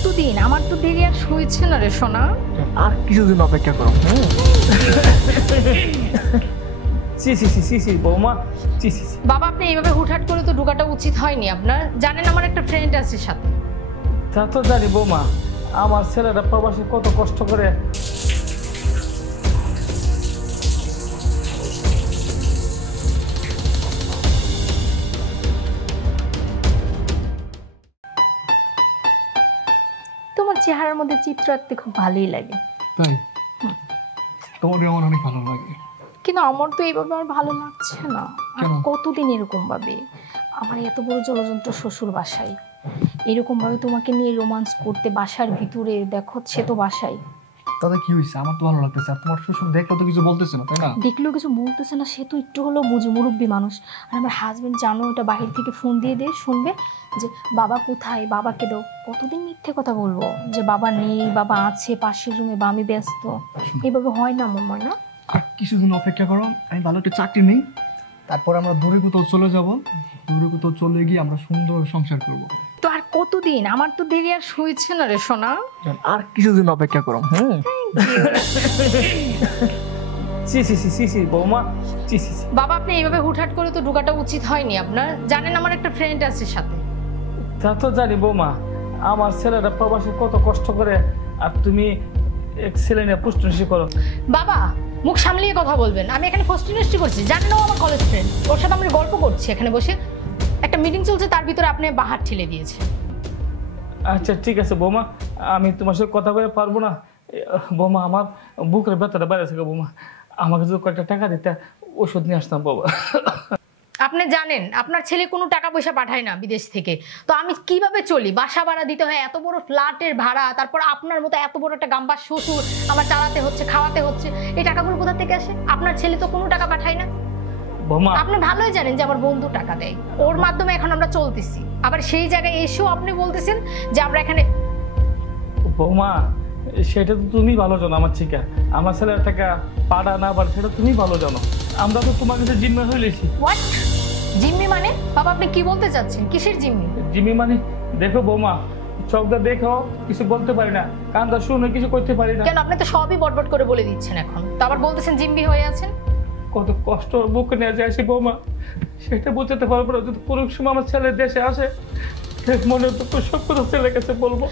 কতদিন? আমার তো দেরি আর হয়েছে না রে সোনা। আর কিছুদিন অপেক্ষা করো। বৌমা, বাবা আপনি এইভাবে হুটহাট করে তো ঢোকাটা উচিত হয়নি আপনার। জানেন আমার একটা ফ্রেন্ড আছে সাথে। তা তো জানি বৌমা, আমার ছেলেরা প্রবাসে কত কষ্ট করে। তোমার চেহারার মধ্যে চিত্র আঁকতে খুব ভালোই লাগে। তাই? তোমার আমার অনেক ভালো লাগে। কিন্তু আমার তো এইভাবে আর ভালো লাগছে না। আর কতদিন এরকম ভাবে? আমার এত বড় জলযন্ত্র শ্বশুর বাসায়, এরকম ভাবে তোমাকে নিয়ে রোমান্স করতে বাসার ভিতরে দেখো, সে তো বাসায়। তাতে কি হয়েছে? আমার তো ভালো লাগতেছে। আর তোমার শ্বশুর দেখলে তো কিছু বলতেছে না, তাই না? দেখলেও কিছু বলতেছে না, সে তো একটু হলেও বুঝে, মুরব্বী মানুষ। আর আমার হাজবেন্ড জানো, এটা বাহির থেকে ফোন দিয়ে শুনবে যে বাবা কোথায়, বাবাকে দাও। কতদিন মিথ্যে কথা বলবো যে বাবা নেই, বাবা আছে পাশের রুমে, বা আমি ব্যস্ত? এইভাবে হয় না আমার মনে। আর কিছুদিন অপেক্ষা করো, আমি ভালো একটা চাকরি নেই, তারপর আমরা দূরে কোথাও চলে যাব। দূরে কোথাও চলে গিয়ে আমরা সুন্দর সংসার করব। তো আর কতদিন? আমার তো দেরি আর হয়েছে না রে সোনা। আর কিছুদিন অপেক্ষা করো। বৌমা, বাবা আপনি এইভাবে হুটহাট করে তো ঢোকাটা উচিত হয়নি আপনার। জানেন আমার একটা ফ্রেন্ড আছে সাথে। তা তো জানি বৌমা, আমার ছেলেরা প্রবাসে কত কষ্ট করে, আর তুমি এক ছেলে নিয়ে পুষ্টনষ্টি করো। বাবা মুখ সামলিয়ে কথা বলবেন। আমি এখানে পুষ্টনষ্টি করছি, জানেন ও আমার কলেজ ফ্রেন্ড। ওর সাথে আমরা গল্প করছি এখানে বসে, একটা মিটিং চলছে, তার ভিতরে আপনি বাহার ঠেলে দিয়েছে। আচ্ছা ঠিক আছে বৌমা, আমি তোমার সাথে কথা বলে পারবো না বৌমা। আমার বুকের ব্যথাটা বাইরে থেকে বৌমা, আমাকে যদি কয়েকটা টাকা দিতে ওষুধ নিয়ে আসতাম বাবা। আপনি জানেন আপনার ছেলে কোনো টাকা পয়সা পাঠায় না বিদেশ থেকে, তো আমি কিভাবে চলি? বাসা ভাড়া দিতে হয়, এত বড় ফ্ল্যাটের ভাড়া, তারপর আপনার মতো এত বড় একটা গাম্বার শ্বশুর আমার চালাতে হচ্ছে, খাওয়াতে হচ্ছে। এই টাকাগুলো কোথা থেকে আসে? আপনার ছেলে তো কোনো টাকা পাঠায় না। আপনি ভালোই জানেন যে আমার বন্ধু টাকা দেয়, ওর মাধ্যমে এখন আমরা চলতেছি। আবার সেই জায়গায় এসেও আপনি বলতেছেন যে আমরা এখানে। বৌমা সেটা তো তুমি ভালো জানো আমার ঠিকা, আমার ছেলের টাকা পাড়া না পাড়া সেটা তুমি ভালো জানো। আমরা তো তোমার কাছে জিম্মি হয়ে লেছি। হোয়াট জিম্মি মানে? বাবা আপনি কি বলতে চাচ্ছেন? কিসের জিম্মি? জিম্মি মানে দেখো বৌমা, চোখটা দেখো, কিছু বলতে পারি না, কানটা শুনে কিছু করতে পারি না। কেন আপনি তো সবই বটবট করে বলে দিচ্ছেন এখন, তো আবার বলতেছেন জিম্মি হয়ে আছেন? কত কষ্ট বুকে নিয়ে যায় বৌমা, সেটা বুঝতে পারবো না। যদি কোনো সময় আমার ছেলে দেশে আসে, মনে তো সব কথা ছেলের কাছে বলবো।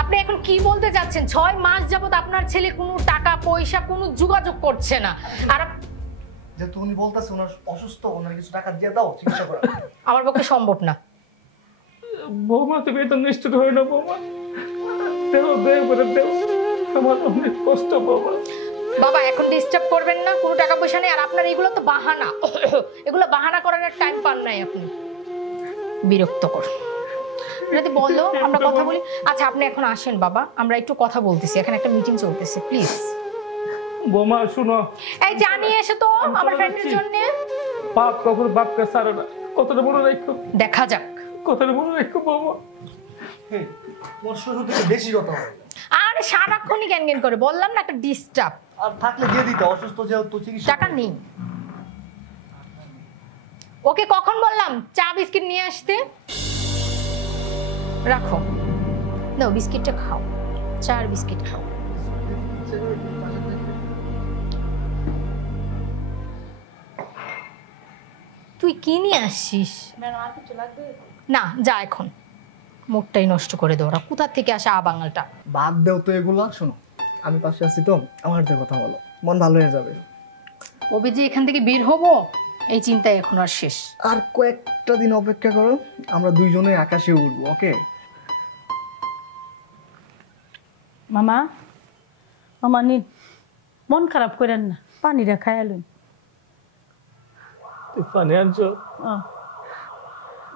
আপনি এখন কি বলতে যাচ্ছেন? 6 মাস যাবত আপনার ছেলে কোনো টাকা পয়সা কোনো যোগাযোগ করছে না। আর যে তুমি বলতেছ ওনার অসুস্থ, ওনার কিছু টাকা দিয়ে দাও চিকিৎসা করা। আমার পক্ষে সম্ভব না। বৌমা তুমি তো নিশ্চিত হয়ে না বৌমা, দেও দেও করে দেও, আমার অনেক কষ্ট বৌমা। বাবা এখন ডিস্টার্ব করবেন না, কোনো টাকা পয়সা নেই। আর আপনার এগুলো তো বাহানা, এগুলো বাহানা করার টাইম পান নাই আপনি। বিরক্তকর। যদি বলো আমরা কথা বলি। আচ্ছা আপনি এখন আসেন বাবা, আমরা একটু কথা বলতেছি, এখানে একটা মিটিং চলতেছে, প্লিজ। বৌমা শুনো, এই জানিয়ে এসে তো আমার ফ্রেন্ডের জন্য। বাপ কখন বাপকে ছাড়ে না, কতটা মনে রাখো। দেখা যাক কতটা মনে রাখো বৌমা। তোমার শ্বশুর থেকে বেশি কথা হয়। আরে সারাক্ষণই জ্ঞান জ্ঞান করে, বললাম না একটা ডিস্টার্ব। আর থাকলে দিয়ে দিতে, অসুস্থ যেহেতু চিকিৎসা। টাকা নেই। ওকে কখন বললাম চা বিস্কিট নিয়ে আসতে? রাখো, নাও বিস্কিটটা খাও, চা আর বিস্কিট খাও। তুই কি নিয়ে আসছিস? না যা, এখন মুখটাই নষ্ট করে দে। ওরা কোথা থেকে আসে বাঙালটা। বাদ দেও তো এগুলো, শোনো আমি পাশে আছি তো, আমার সাথে কথা বলো, মন ভালো হয়ে যাবে। কবে যে এখান থেকে বের হবো এই চিন্তায় এখন আর শেষ। আর কয়েকটা দিন অপেক্ষা করো, আমরা দুইজনে আকাশে উড়বো। ওকে মামা, মামা নিন, মন খারাপ করেন না, পানিটা খাইয়ালুন। পানি আনছো?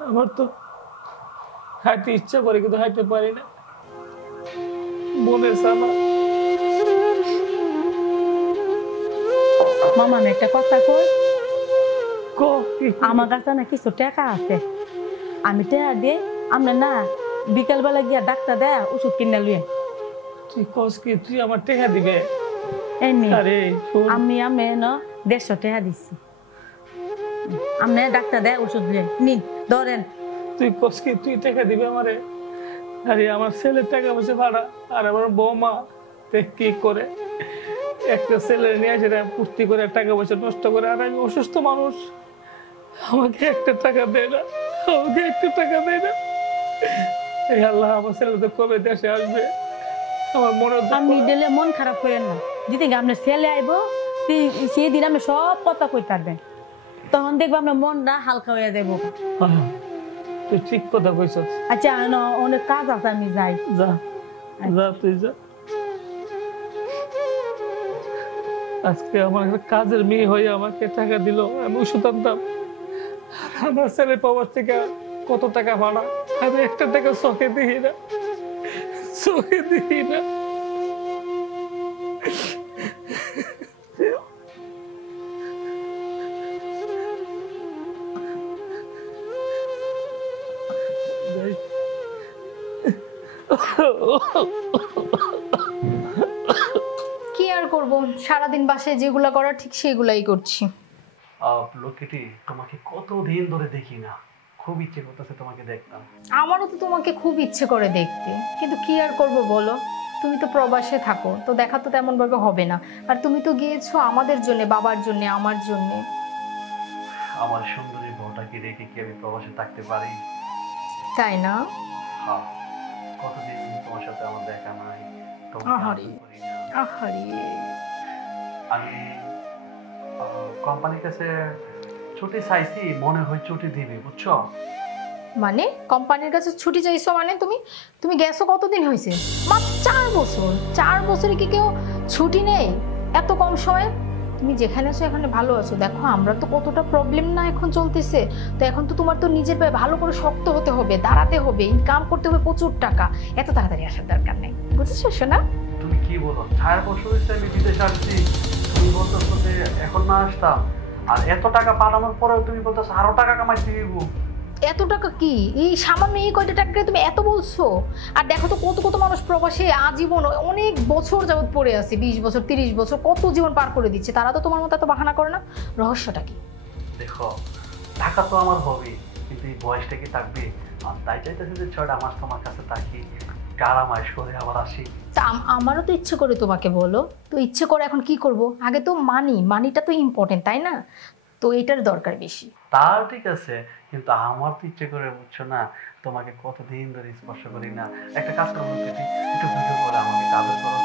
আমার তো হাঁটতে ইচ্ছা করে কিন্তু হাঁটতে পারি না। বোনের সামা। মামা আমি একটা কথা কই, আমার কাছে না কিছু টাকা আছে, আমি টাকা দিয়ে আমরা না বিকেল বেলা গিয়া ডাক্তার দেয় ওষুধ কিনে লুয়ে। তুই কস কি তুই আমার টাকা দিবে? আমি আমি না 150 টাকা দিচ্ছি, আপনি ডাক্তার দেয় ওষুধ লুয়ে নিন, ধরেন। তুই কস কি তুই টাকা দিবে আমারে? আরে আমার ছেলের টাকা পয়সা ভাড়া, আর আমার বৌমা দেখ কি করে, একটা ছেলে নিয়ে আসে পুষ্টি করে টাকা পয়সা নষ্ট করে, আর আমি অসুস্থ মানুষ, আমাকে একটা টাকা দেয় না, আমাকে একটা টাকা দেয় না। এই আল্লাহ, আমার ছেলে তো কবে দেশে আসবে, আমার মনে আপনি দিলে মন খারাপ করেন না, যদি আপনার ছেলে আইব সেই দিন আপনি সব কথা কই পারবেন, তখন দেখবো আপনার মনটা হালকা হয়ে যাবো। তুই ঠিক কথা কইছ। আচ্ছা অনেক কাজ আছে, আমি যাই। যা যা, তুই যা। আজকে আমার একটা কাজের মেয়ে হয়ে আমাকে টাকা দিল, আমি ওষুধ আনতাম, আমার ছেলে পাওয়ার থেকে কত টাকা ভাড়া, আমি একটা টাকা চোখে দিই না, চোখে দিই না। কি আর করব, সারাদিন বাসায় যেগুলা করা ঠিক সেগুলাই করছি। লক্ষ্মীটি, তোমাকে কতদিন ধরে দেখি না, খুব ইচ্ছে করতেছে তোমাকে দেখতাম। আমারও তো তোমাকে খুব ইচ্ছে করে দেখতে, কিন্তু কি আর করব বলো, তুমি তো প্রবাসে থাকো, তো দেখা তো তেমন ভাবে হবে না। আর তুমি তো গিয়েছো আমাদের জন্য, বাবার জন্য, আমার জন্য। আমার সুন্দরী বউটাকে রেখে কি আমি প্রবাসে থাকতে পারি? তাই না? হ্যাঁ, কতদিন তোমার সাথে আমার দেখা নাই, আহারে আহারে। আমি কোম্পানির কাছে ছুটি চাইছি, মনে হয় ছুটি দিবে, বুঝছো? মানে কোম্পানির কাছে ছুটি চাইছো? মানে তুমি তুমি গেছো কতদিন হয়েছে? মাত্র 4 বছর। 4 বছরে কি কেউ ছুটি নেই এত কম সময়ে? তুমি যেখানে আছো এখানে ভালো আছো। দেখো আমরা তো কতটা প্রবলেম না এখন চলতেছে, তো এখন তো তোমার তো নিজের পায়ে ভালো করে শক্ত হতে হবে, দাঁড়াতে হবে, ইনকাম করতে হবে প্রচুর টাকা। এত তাড়াতাড়ি আসার দরকার নেই, বুঝেছো সোনা? তুমি কি বলো, 4 বছর হয়েছে আমি বিদেশে আসছি, তুমি বলতেছো যে এখন না আসতাম, আর এত টাকা পাঠানোর পরেও তুমি বলতেছো আরো টাকা কামাইতে দিব। এত টাকা কি, এই সামান্য এই কয়টা টাকা তুমি এত বলছো? আর দেখো তো কত কত মানুষ প্রবাসে আজীবন অনেক বছর যাবত পড়ে আছে, 20 বছর 30 বছর কত জীবন পার করে দিচ্ছে, তারা তো তোমার মতো এত বাহানা করে না। রহস্যটা কি? দেখো, টাকা তো আমার হবে, কিন্তু এই বয়সটা কি থাকবে? আর তাই চাইতেছি যে 6টা মাস তোমার কাছে থাকি, কারামাইশ করে আবার আসি। তা আমারও তো ইচ্ছে করে তোমাকে বলো, তো ইচ্ছে করে এখন কি করব? আগে তো মানিটা তো ইম্পর্টেন্ট, তাই না? তো এটার দরকার বেশি। তার ঠিক আছে, কিন্তু আমার তো ইচ্ছে করে, বুঝছো না, তোমাকে কতদিন ধরে স্পর্শ করি না। একটা কাজ করবো, একটু ভিডিও করে আমাকে কাজের করো।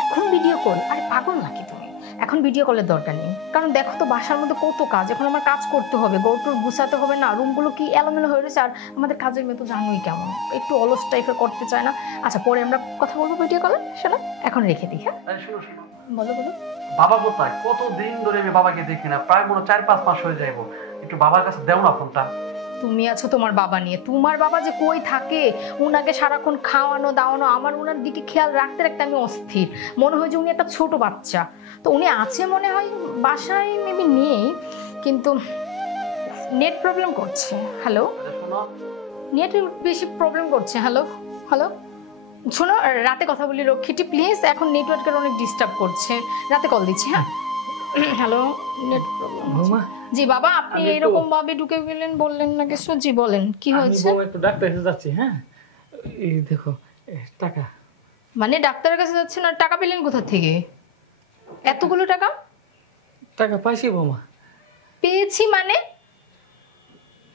এখন ভিডিও কল? আরে পাগল নাকি তুমি? এখন ভিডিও কলের দরকার নেই, কারণ দেখো তো বাসার মধ্যে কত কাজ, এখন আমার কাজ করতে হবে, গৌটুর গুছাতে হবে না, রুমগুলো কি এলোমেলো হয়ে রয়েছে। আর আমাদের কাজের মেয়ে তো জানোই কেমন, একটু অলস টাইপের করতে চায় না। আচ্ছা পরে আমরা কথা বলবো ভিডিও কলে, শোনো এখন রেখে দিই। হ্যাঁ শোনো শোনো, বলো বলো। বাবা কোথায়? কতদিন ধরে আমি বাবাকে দেখি না, প্রায় মনে 4-5 মাস হয়ে যাইবো। একটু বাবার কাছে দেও না ফোনটা। তুমি আছো তোমার বাবা নিয়ে, তোমার বাবা যে কই থাকে, উনাকে সারাক্ষণ খাওয়ানো দাওয়ানো, আমার উনার দিকে খেয়াল রাখতে রাখতে আমি অস্থির, মনে হয় যে উনি একটা ছোট বাচ্চা। তো উনি আছে মনে হয় বাসায়, মেবি নেই, কিন্তু নেট প্রবলেম করছে। হ্যালো, শোনো, নেট বেশি প্রবলেম করছে। হ্যালো হ্যালো, শোনো রাতে কথা বলি রক্ষিটি প্লিজ, এখন নেটওয়ার্কের অনেক ডিস্টার্ব করছে, রাতে কল দিচ্ছি। হ্যাঁ হ্যালো, নেট প্রবলেম। বৌমা, জি বাবা, আপনি আমি এরকম ভাবে ঢুকে গেলেন, বললেন না কিছু। জি বলেন কি হয়েছে? আমি একটু ডাক্তার কাছে যাচ্ছি। হ্যাঁ, এই দেখো টাকা। মানে ডাক্তারের কাছে যাচ্ছেন, আর টাকা পেলেন কোথা থেকে? এতগুলো টাকা টাকা পাইছি বৌমা। পেয়েছি মানে?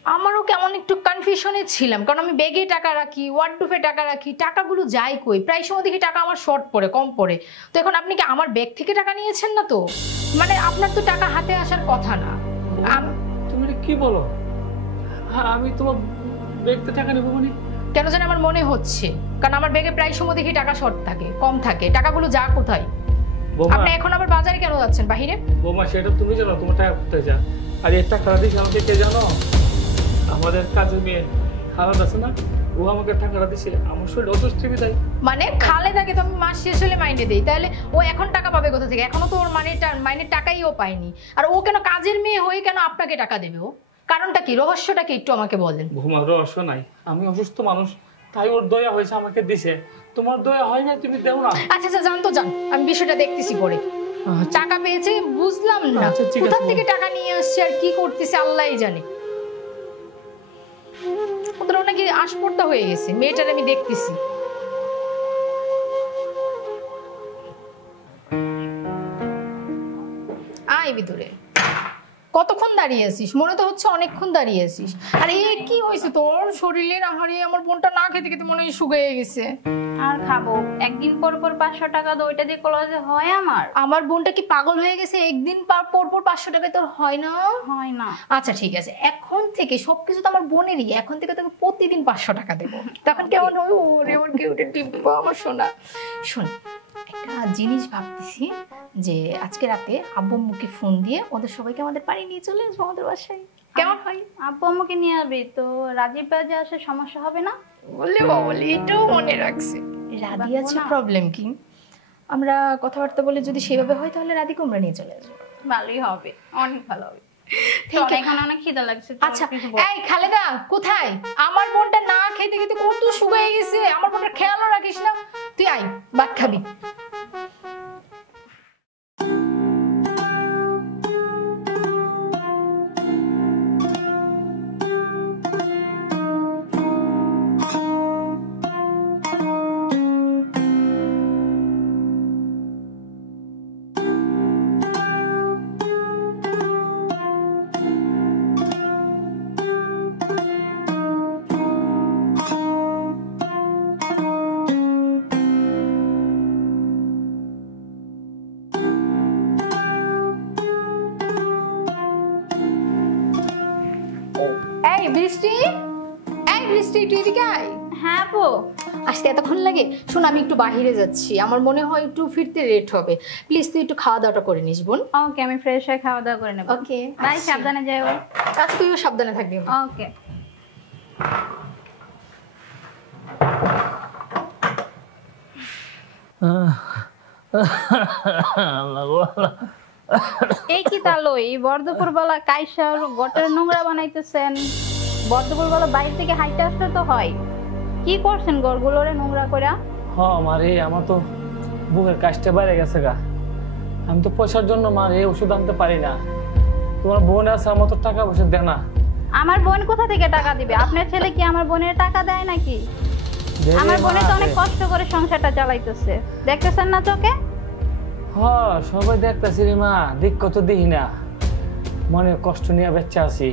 আমারও কেমন একটু কনফিউশনে ছিলাম, কারণ আমি ব্যাগে টাকা রাখি, ওয়ার্ডরোবে টাকা রাখি, টাকাগুলো যায় কই? প্রায় সময় দেখি টাকা আমার শর্ট পড়ে, কম পড়ে। তো এখন আপনি কি আমার ব্যাগ থেকে টাকা নিয়েছেন না তো? মানে আপনার তো টাকা হাতে আসার কথা না। তুমি এটা কি বলো? আমি তোমার ব্যাগতে টাকা নেবো মানে? কেন জানি আমার মনে হচ্ছে, কারণ আমার ব্যাগে প্রায় সময় দেখি টাকা শর্ট থাকে, কম থাকে। টাকাগুলো যা কোথায়? বৌমা, আপনি এখন আবার বাজারে কেন যাচ্ছেন বাহিরে? বৌমা সেটা তুমি জানো, তোমার টাকা কোথায় যা। আর এই টাকাটা দিচ্ছে আমাকে কে জানো? আমাদের কাজের মেয়ে খালাদ আছে না, ও আমাকে টাকাটা দিছে, আমার শরীর অসুস্থ বিদায়। মানে খালেদাকে তো আমি মাস শেষ হলে মাইনে দিই, তাহলে ও এখন টাকা পাবে কোথা থেকে? এখনো তো ওর মাইনের টাকাই ও পায়নি। আর ও কেন কাজের মেয়ে হয়ে কেন আপনাকে টাকা দেবে? ও কারণটা কি, রহস্যটা কি একটু আমাকে বলেন। বৌমা রহস্য নাই, আমি অসুস্থ মানুষ, তাই ওর দয়া হয়েছে আমাকে দিছে। তোমার দয়া হয় না, তুমি দেও না। আচ্ছা আচ্ছা জান তো জান, আমি বিষয়টা দেখতেছি পরে। টাকা পেয়েছে বুঝলাম না, আচ্ছা, ঠিক আছে। কোথা থেকে টাকা নিয়ে আসছে আর কি করতেছে আল্লাহই জানে। ওদের নাকি দেখি আসপর্দা হয়ে গেছে, মেয়েটার আমি দেখতেছি। আয় ভিতরে। কতক্ষণ দাঁড়িয়ে আছিস? মনে তো হচ্ছে অনেকক্ষণ দাঁড়িয়ে আছিস। আর এ কি হয়েছে তোর শরীরে? আহারে আমার বোনটা না খেতে খেতে মনে হয় শুকিয়ে গেছে। আর খাবো? একদিন পর পর 500 টাকা দাও, ওইটা দিয়ে কলেজে হয় আমার? আমার বোনটা কি পাগল হয়ে গেছে? একদিন পর পর 500 টাকায় তোর হয় না? হয় না। আচ্ছা ঠিক আছে, এখন থেকে সবকিছু তো আমার বোনেরই, এখন থেকে তোকে প্রতিদিন 500 টাকা দেবো। তখন কেমন হবে? ওরে ওর কিউটে টিপ্পা আমার সোনা। শোন, একটা জিনিস ভাবতেছি যে আজকে রাতে আব্বু আম্মুকে ফোন দিয়ে ওদের সবাইকে আমাদের বাড়ি নিয়ে চলে আসবো, আমাদের বাসায়। কেমন হয়? আব্বু আম্মুকে নিয়ে আসবি তো? রাজীব ভাই যে আসে সমস্যা হবে না? বলে বাবলি এটাও মনে রাখছে। রাধি আছে, প্রবলেম কি? আমরা কথাবার্তা বলে যদি সেভাবে হয় তাহলে রাধিকে আমরা নিয়ে চলে আসবো। ভালোই হবে, অনেক ভালো হবে। ঠিক আছে। এখন অনেক খিদা লাগছে। আচ্ছা এই খালেদা কোথায়? আমার বোনটা না খেতে খেতে কত শুকিয়ে গেছে, আমার বোনটার খেয়ালও রাখিস না। তুই আয়, ভাত খাবি। এই বৃষ্টি, এই বৃষ্টি তুই এদিকে আয়। হ্যাঁ আপু। আসতে এতক্ষণ লাগে? শোন আমি একটু বাহিরে যাচ্ছি, আমার মনে হয় একটু ফিরতে লেট হবে। প্লিজ তুই একটু খাওয়া দাওয়াটা করে নিস বোন। ওকে, আমি ফ্রেশ হয়ে খাওয়া দাওয়া করে নেব। ওকে বাই, সাবধানে যাও। আচ্ছা তুইও সাবধানে থাকবি। ওকে। এই কি তালো? এই বর্ধপুর বেলা কাইসা গটের নোংরা বানাইতেছেন? বর্ধপুর বেলা বাইরে থেকে হাইটে আসতে তো হয়। কি করছেন গড়গুলোরে নোংরা করে? মারে আমার তো বুকের কাজটা বাইরে গেছে গা। আমি তো পয়সার জন্য মারে ওষুধ আনতে পারি না। তোমার বোন আছে, আমার তো টাকা পয়সা দেয় না। আমার বোন কোথা থেকে টাকা দিবে? আপনার ছেলে কি আমার বোনের টাকা দেয় নাকি? আমার বোনে তো অনেক কষ্ট করে সংসারটা চালাইতেছে, দেখতেছেন না চোখে? সবাই দেখতেছি রে মা, দিক কত দিই না, মনে কষ্ট নিয়ে বেঁচে আছি।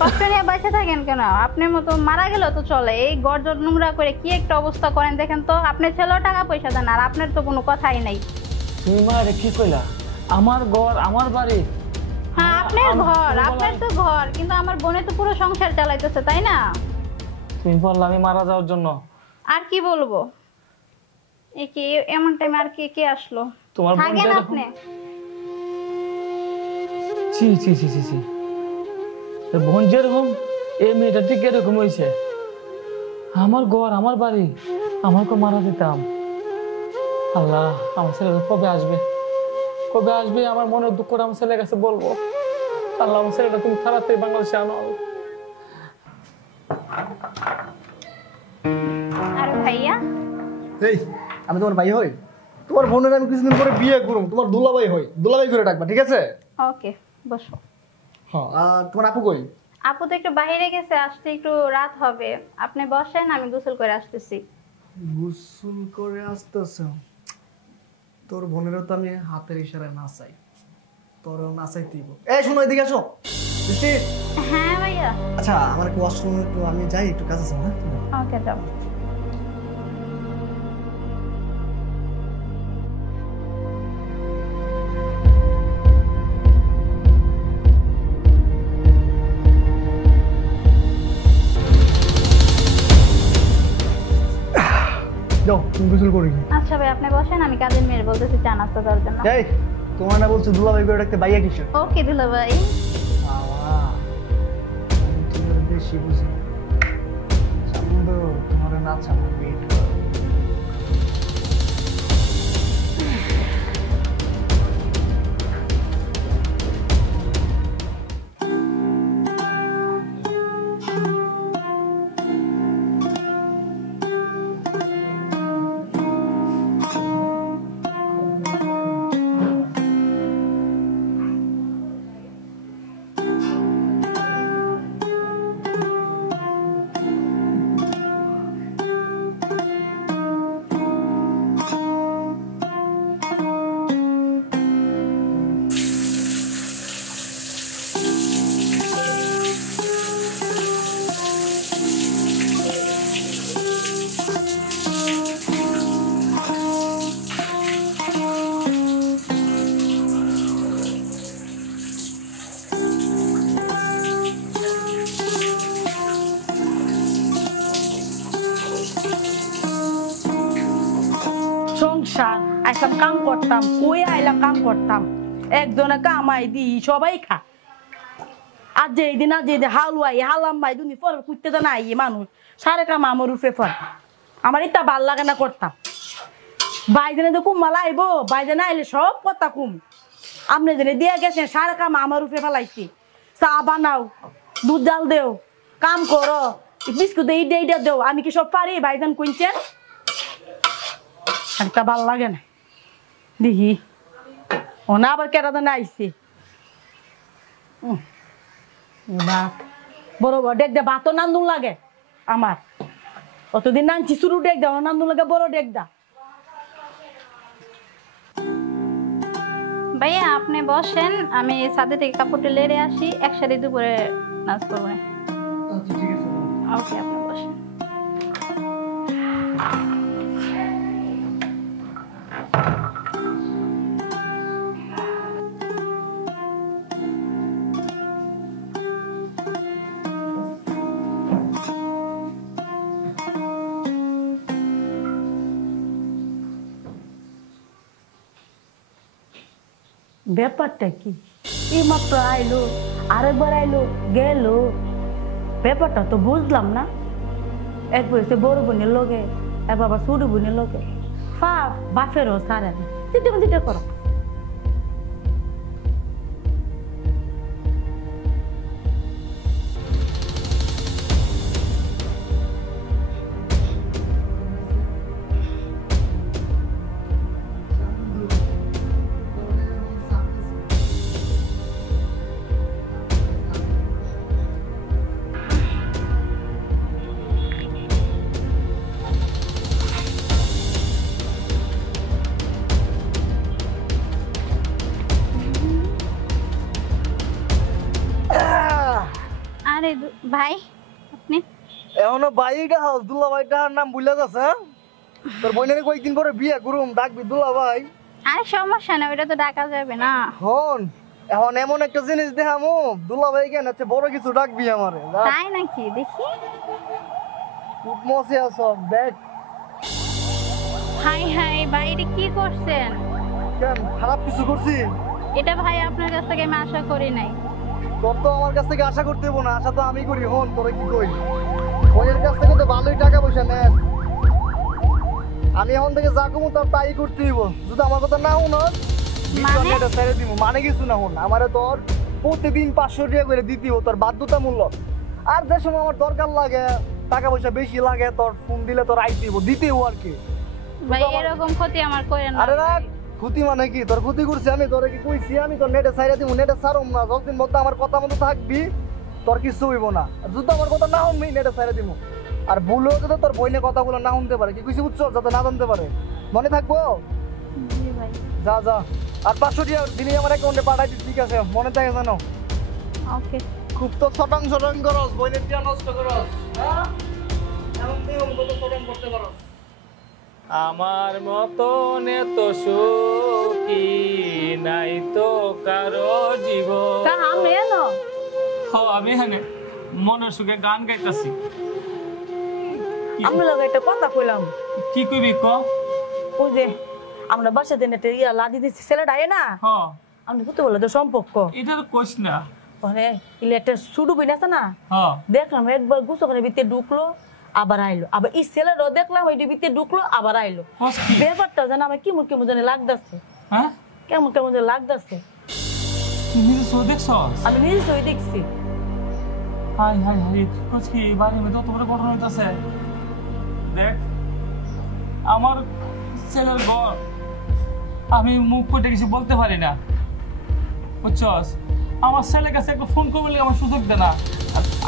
কষ্ট নিয়ে বেঁচে থাকেন কেন? আপনার মতো মারা গেল তো চলে, এই গর্জন নোংরা করে কি একটা অবস্থা করেন দেখেন তো। আপনার ছেলেও টাকা পয়সা দেন আর আপনার তো কোনো কথাই নাই। তুমি মা রে কি কইলা? আমার ঘর আমার বাড়ি। হ্যাঁ আপনার ঘর, আপনার তো ঘর, কিন্তু আমার বোনে তো পুরো সংসার চালাইতেছে, তাই না? তুমি বললা আমি মারা যাওয়ার জন্য। আর কি বলবো? এ কি এমন টাইম আর কি কে আসলো? তোমার বোন থাকেন যেরকম- আপনি। ছি ছি ছি ছি ছি, বোন যেরকম এই মেয়েটা ঠিক এরকম হয়েছে। আমার ঘর আমার বাড়ি, আমাকে মারা দিতাম। আল্লাহ, আমার ছেলে কবে আসবে, কবে আসবে? আমার মনের দুঃখটা আমার ছেলের কাছে বলবো। আল্লাহ, আমার ছেলেটা তুমি তাড়াতাড়ি বাংলাদেশে আনো। আরে ভাইয়া, এই আমি তোমার ভাই হই? তোমার বোনের আমি কিছুদিন পরে বিয়ে করুম, তোমার দুলাভাই হই, দুলাভাই করে ডাকবা, ঠিক আছে? ওকে বসো। হ্যাঁ, আর তোমার আপু কই? আপু তো একটু বাইরে গেছে, আসতে একটু রাত হবে। আপনি বসেন, আমি গোসল করে আসতেছি। গোসল করে আসতেছ? তোর বোনেরও তো আমি হাতের ইশারায় নাচাই, তোরও নাচাইতেইব। এই শোনো, এদিকে আসো। বৃষ্টি, হ্যাঁ ভাইয়া। আচ্ছা আমার একটু ওয়াশরুমে একটু আমি যাই, একটু কাজ আছে। হ্যাঁ ওকে যাও। যাও, তুমি গোসল করে কি? আচ্ছা ভাই আপনি বসেন, আমি কাজের মেয়ের বলতেছি চা নাস্তা দেওয়ার জন্য। এই তোমার না বলছো দুলাভাই করে ডাকতে, বাইয়া কিসের? ওকে দুলা ভাই। আমি তোমার বেশি বুঝি। চান্দ তোমার নাচা পেট সংসার আইসাম কাম করতাম, কই আইলাম কাম করতাম, একজনে কামাই দি সবাই খা। আর যেদিন হালুয়াই হালাম মাই দুনি পর কুইতে তো নাই মানুষ সারে কাম আমার রূপে পর আমার ইটা ভাল লাগে না করতাম। বাইজনে তো কুম্মালা আইব, বাইজনে আইলে সব কথা কুম। আপনি জেনে দিয়ে গেছেন সারে কাম আমার রূপে ফেলাইছি। চা বানাও, দুধ জাল দেও, কাম করো, বিস্কুট এইটা দেও, আমি কি সব পারি? ভাইজান কইছেন একটা ভাল লাগে না দেখি ও না আবার কেটা জানে আইসি ভাত বড় বড় ডেক দে, ভাতও নান্দুন লাগে আমার। অতদিন নানছি শুরু ডেক দা, নান্দুন লাগে বড় ডেক দা। ভাইয়া আপনি বসেন, আমি ছাদে থেকে কাপড়টা লেড়ে আসি, একসাথে দুপুরে নাচ করবো। আচ্ছা ঠিক আছে ওকে, আপনি বসেন। ব্যাপারটা কি? এই মাত্র আইলো, আরেকবার আইলো, গেল, ব্যাপারটা তো বুঝলাম না। এক বয়সে বড় বোনের লগে, এক বাবা ছোট বোনের লগে, বাপেরও সারে না, যেটা করো। আরে ভাই আপনি এখনো বাইটা হাউস দুলা ভাইটার নাম ভুলে যাচ্ছে। তোর বোনের কয়েকদিন পরে বিয়ে করুম, ডাকবি দুলা ভাই। আরে সমস্যা না, ওটা তো ডাকা যাবে না। হন এখন এমন একটা জিনিস দেখামু, দুলা ভাই কেন আছে বড় কিছু ডাকবি আমারে। তাই নাকি? দেখি। খুব মজা আছে দেখ। হাই হাই ভাই, এটা কি করছেন? কেন খারাপ কিছু করছি? এটা ভাই আপনার কাছ থেকে আমি আশা করি নাই। তোর তো আমার কাছ থেকে আশা করতে হবো না, আশা তো আমি করি। হন তোরা কি কই, বোনের কাছ থেকে তো ভালোই টাকা পয়সা নেস। আমি এখন থেকে যা কমু তার তাই করতে হইব। যদি আমার কথা না শুন এটা ছেড়ে দিব, মানে কিছু না। হন আমারে তোর প্রতিদিন 500 টাকা করে দিতে হবো, তোর বাধ্যতামূলক। আর যে সময় আমার দরকার লাগে, টাকা পয়সা বেশি লাগে, তোর ফোন দিলে তোর আইতে হইব, দিতে হবো আর কি। ভাই এরকম ক্ষতি আমার করেন না। আরে রাখ, ক্ষতি মানে কি? তোর ক্ষতি করছি আমি? তোরে কি কইছি আমি তোর নেটে ছাইরা দিব? নেটে ছাড়ুম না, যতদিন মধ্যে আমার কথা মতো থাকবি তোর কিছু হইব না। যদি আমার কথা না শুনবি নেটে ছাইরা দিব। আর ভুলেও যদি তোর বইনে কথাগুলো না শুনতে পারে, কি কইছি বুঝছো? যাতে না জানতে পারে, মনে থাকবো। জি ভাই। যা যা, আর 500 টাকা দিনই আমার অ্যাকাউন্টে পাঠাই দিস, ঠিক আছে? মনে থাকে জানো। ওকে। খুব তো ছটাং ছটাং করস, বইনের টিয়া নষ্ট করস। হ্যাঁ এমন নিয়ম কত ছটাং করতে পারস। আমার মতন এত সুখী নাই তো কারো জীবন। আমি এখানে মনের সুখে গান গাইতাছি। আমি লগে একটা কথা কইলাম। কি কইবি ক? ওই যে আমরা বাসা দিন একটা ইয়া লাদি দিচ্ছি ছেলেটা না, আমি কত বলে তো সম্পর্ক এটা তো কইস না। মানে ইলে একটা শুরু বই আছে না, দেখলাম একবার গুছাখানে ভিতরে ঢুকলো আবার আইলো, আবার এই ছেলেটাও দেখলাম ওইটির ভিতরে ঢুকলো আবার আইলো। ব্যাপারটা যেন আমার কেমন কেমন জানি লাগতেছে, কেমন কেমন জানি লাগতেছে। আমি নিজে সই দেখছি। হাই হাই হাই, কি বাড়ির মধ্যে অত বড় ঘটনা হইতাছে। দেখ আমার ছেলের ঘর, আমি মুখ করে কিছু বলতে পারি না, বুঝছস? আমার ছেলের কাছে একটু ফোন করবো আমার সুযোগ দে না।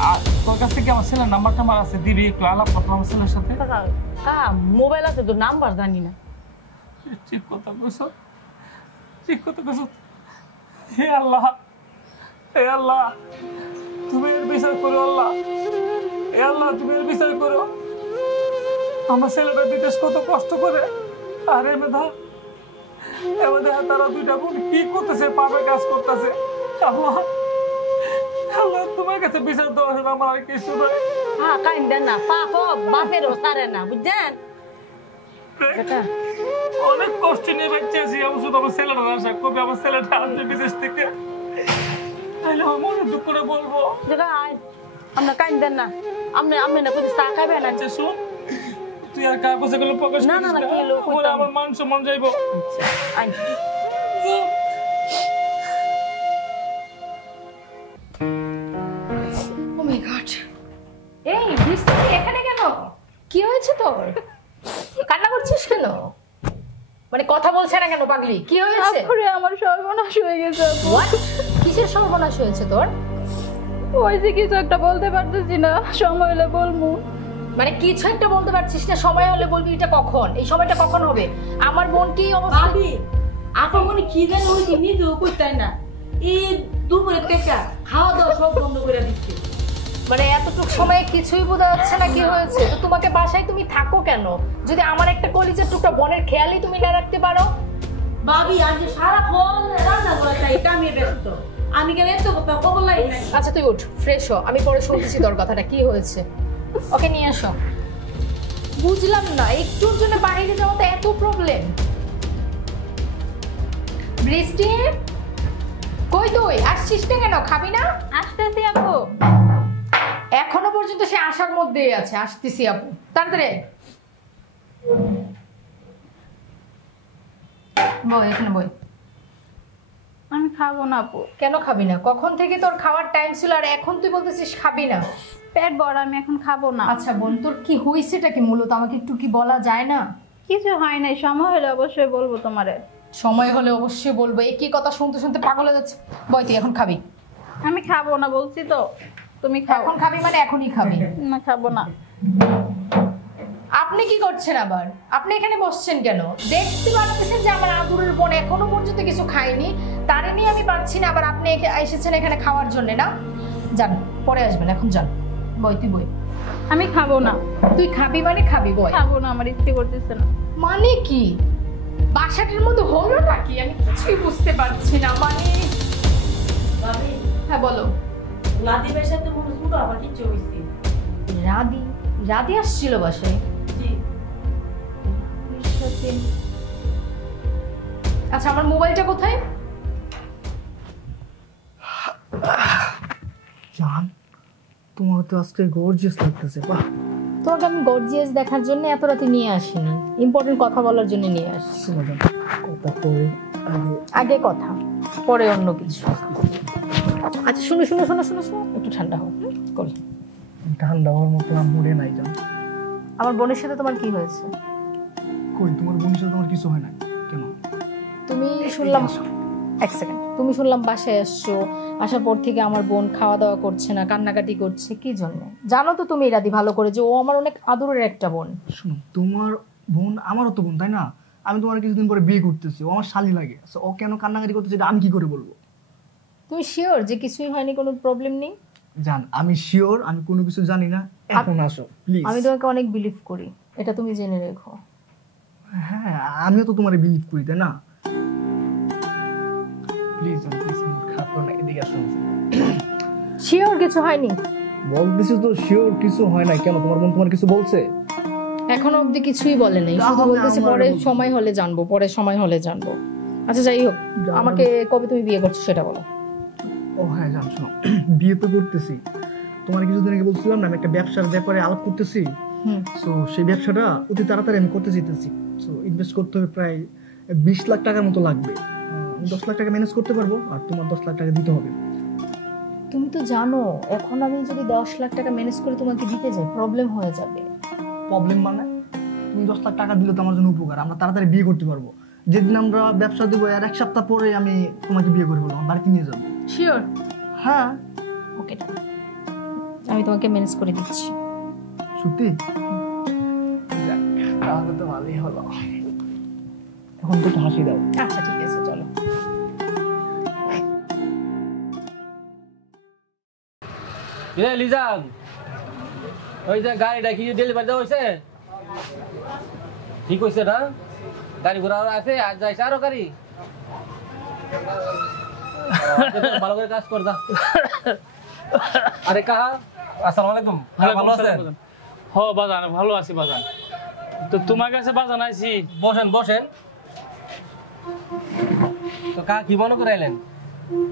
আর তোর কাছে কি আমার ছেলের নাম্বার টাম্বার আছে? দিবি একটু আলাপ করতাম আমার ছেলের সাথে। মোবাইল আছে তো, নাম্বার জানি না। ঠিক কথা কইছ, ঠিক কথা কইছ। হে আল্লাহ, হে আল্লাহ, তুমি এর বিচার করো। আল্লাহ, হে আল্লাহ, তুমি এর বিচার করো। আমার ছেলেটা বিদেশ কত কষ্ট করে, আরে মেধা এবার তারা দুইটা বোন কি করতেছে, পাপে কাজ করতেছে। আল্লাহ, আল্লাহ তোমার কাছে বিচার দেওয়া হবে, আমার আর কিছু নাই। হ্যাঁ কাইন্দেন না, পাপ বাপেরও সারে না, বুঝছেন? ও অনেক কষ্ট নিয়ে বাচ্চাছি। আমি শুধু আমার ছেলেটা আশা কবে আমার ছেলেটা আসবে বিদেশ থেকে, তাহলে আমার মনে দুঃখ করে বলবো। জায়গা আয়, আমরা কান্দেন না, আপনি না কিছু চা খাবেন না। আচ্ছা শোন, তুই আর কার কাছে গেলে প্রকাশ না, না, করিস না, কি হলো, না, বলে আমার মান সম্মান যাইবো। আয়। ও মাই গড, এই বৃষ্টি এখানে কেন? কি হয়েছে তোর? কান্না করছিস কেন? মানে কথা বলছে না কেন পাগলি? কি হয়েছে? তারপরে আমার সর্বনাশ হয়ে গেছে আপু। হোয়াট? কিসের সর্বনাশ হয়েছে তোর? ওই যে কিছু একটা বলতে পারতেছি না, সময় হলে বলবো। মানে কিছু একটা বলতে পারছিস না, সময় হলে বলবি। এটা কখন? এই সময়টা কখন হবে? আমার বোন কি অবস্থা? ভাবি আপা মনে কি জানি হয়েছে নিজেও কইতাই না, এই দুপুরে টেকা খাওয়া দাওয়া সব বন্ধ করে দিচ্ছে। মানে এতটুকু সময়ে কিছুই বোঝা যাচ্ছে না কি হয়েছে। তো তোমাকে বাসায় তুমি থাকো কেন যদি আমার একটা কলিজার টুকরা বোনের খেয়ালই তুমি না রাখতে পারো? ভাবি আজ সারাক্ষণ রান্না করা চাই, কামে ব্যস্ত, আমি কেন এত কথা খবর লাগে না। আচ্ছা তুই উঠ, ফ্রেশ হ, আমি পরে শুনতেছি তোর কথাটা। কি হয়েছে? ওকে নিয়ে আসো। বুঝলাম না, একটুর জন্য বাইরে যাওয়াতে এত প্রবলেম। বৃষ্টি কই তুই? আসছিস না কেন? খাবি না? আসতেছি আপু। এখনো পর্যন্ত সে আসার মধ্যেই আছে। আসতেছি আপু, তাড়াতাড়ি বই, এখানে বই। আমি খাবো না আপু। কেন খাবি না? কখন থেকে তোর খাওয়ার টাইম ছিল আর এখন তুই বলতেছিস খাবি না? পেট বড়, আমি এখন খাবো না। আচ্ছা বোন, তোর কি হয়েছেটা কি মূলত আমাকে একটু কি বলা যায় না? কিছু হয় নাই, সময় হলে অবশ্যই বলবো তোমারে। সময় হলে অবশ্যই বলবো। এই কি কথা শুনতে শুনতে পাগল হয়ে যাচ্ছে। বই, তুই এখন খাবি? আমি খাবো না বলছি তো, তুমি খাও। এখন খাবি মানে এখনই খাবি? না খাবো না। আপনি কি করছেন আবার? আপনি এখানে বসছেন কেন? দেখতে পাচ্ছেন যে আমার আদুরের বোন এখনো পর্যন্ত কিছু খায়নি, তারে নিয়ে আমি পারছি না, আবার আপনি এসেছেন এখানে খাওয়ার জন্য না? যান, পরে আসবেন, এখন যান। বই, তুই বই। আমি খাবো না। তুই খাবি মানে খাবি, বই। খাবো না, আমার ইচ্ছে করতেছে না। মানে কি? বাসাটার মধ্যে হলোটা কি? আমি কিছুই বুঝতে পারছি না। মানে ভাবি হ্যাঁ বলো। লাদিবের সাথে মনে ছোট আবার কিচ্ছু হয়েছে। রাদি? রাদি আসছিল বাসায়? জি। আচ্ছা আমার মোবাইলটা কোথায়? জান, তোমার তো আজকে গর্জিয়াস লাগতেছে। বাহ, তোমাকে আমি গর্জিয়াস দেখার জন্য এত রাতে নিয়ে আসিনি, ইম্পর্টেন্ট কথা বলার জন্য নিয়ে আসছি। শোনো জান, কথা পরে আগে কথা, পরে অন্য কিছু। আচ্ছা শুনো শুনো শোনো শোনো শোনো, একটু ঠান্ডা হোক। করি ঠান্ডা হওয়ার মতো মুডে নাই জান। আমার বোনের সাথে তোমার কি হয়েছে? কই, তোমার বোনের সাথে তোমার কিছু হয় না কেন? তুমি শুনলাম, এক সেকেন্ড, তুমি শুনলাম বাসায় আসছো, আসার পর থেকে আমার বোন খাওয়া দাওয়া করছে না, কান্নাকাটি করছে। কি জন্য? জানো তো তুমি রাদি ভালো করে যে ও আমার অনেক আদরের একটা বোন। শোনো, তোমার বোন আমারও তো বোন, তাই না? আমি তোমার কিছুদিন পরে বিয়ে করতেছি, ও আমার শালি লাগে। ও কেন কান্নাকাটি করতেছে এটা আমি কি করে বলবো? তুমি শিওর যে কিছুই হয়নি, কোনো প্রবলেম নেই? জান, আমি শিওর, আমি কোনো কিছু জানি না। এখন আসো প্লিজ। আমি তোমাকে অনেক বিলিভ করি, এটা তুমি জেনে রেখো। হ্যাঁ, আমিও তো তোমার বিলিভ করি, তাই না? প্লিজ জান, প্লিজ খারাপ করো না, এদিকে আসো। শিওর কিছু হয়নি? বলতেছি তো শিওর কিছু হয় না। কেন, তোমার বোন তোমার কিছু বলছে? এখনো অবধি কিছুই বলে নাই, শুধু তাহলে বলতেছে আমার পরে বলবো। সময় হলে জানবো, পরে সময় হলে জানবো। আচ্ছা যাই হোক, আমাকে কবে তুমি বিয়ে করছো সেটা বলো। ও হ্যাঁ জান, শোনো, বিয়ে তো করতেছি। তোমার কিছুদিন আগে বলছিলাম না আমি একটা ব্যবসার ব্যাপারে আলাপ করতেছি। সো সেই ব্যবসাটা অতি তাড়াতাড়ি আমি করতে চাইতেছি। সো ইনভেস্ট করতে হবে প্রায় 20 লাখ টাকার মতো লাগবে। 10 লাখ টাকা ম্যানেজ করতে পারবো, আর তোমার 10 লাখ টাকা দিতে হবে। তুমি তো জানো এখন আমি যদি 10 লাখ টাকা ম্যানেজ করে তোমাকে দিতে যাই প্রবলেম হয়ে যাবে। প্রবলেম মানে? তুমি 10 লাখ টাকা দিলে তো আমার জন্য উপকার, আমরা তাড়াতাড়ি বিয়ে করতে পারবো। যেদিন আমরা ব্যবসা দেবো আর 1 সপ্তাহ পরে আমি তোমাকে বিয়ে করে বলবো, আমার বাড়িতে নিয়ে যাবো। শিওর? হ্যাঁ। ওকে, আমি তোমাকে ম্যানেজ করে দিচ্ছি। সত্যি? যাক, তাহলে তো ভালোই হলো। এখন তো একটু হাসি দাও। আচ্ছা ঠিক আছে, চলো। লিজান, ওই যে গাড়িটা কি ডেলিভারি দেওয়া হয়েছে? ঠিক হয়েছে না? গাড়ি ঘোড়া আছে, আর যাইছে আরো গাড়ি। ভালো করে কাজ কর দা। আরে কাহা, আসসালামু আলাইকুম। ভালো আছেন? হ বাজান, ভালো আছি বাজান। তো তোমার কাছে বাজান আইছি। বসেন বসেন, তো কাহা কি মনে করে এলেন?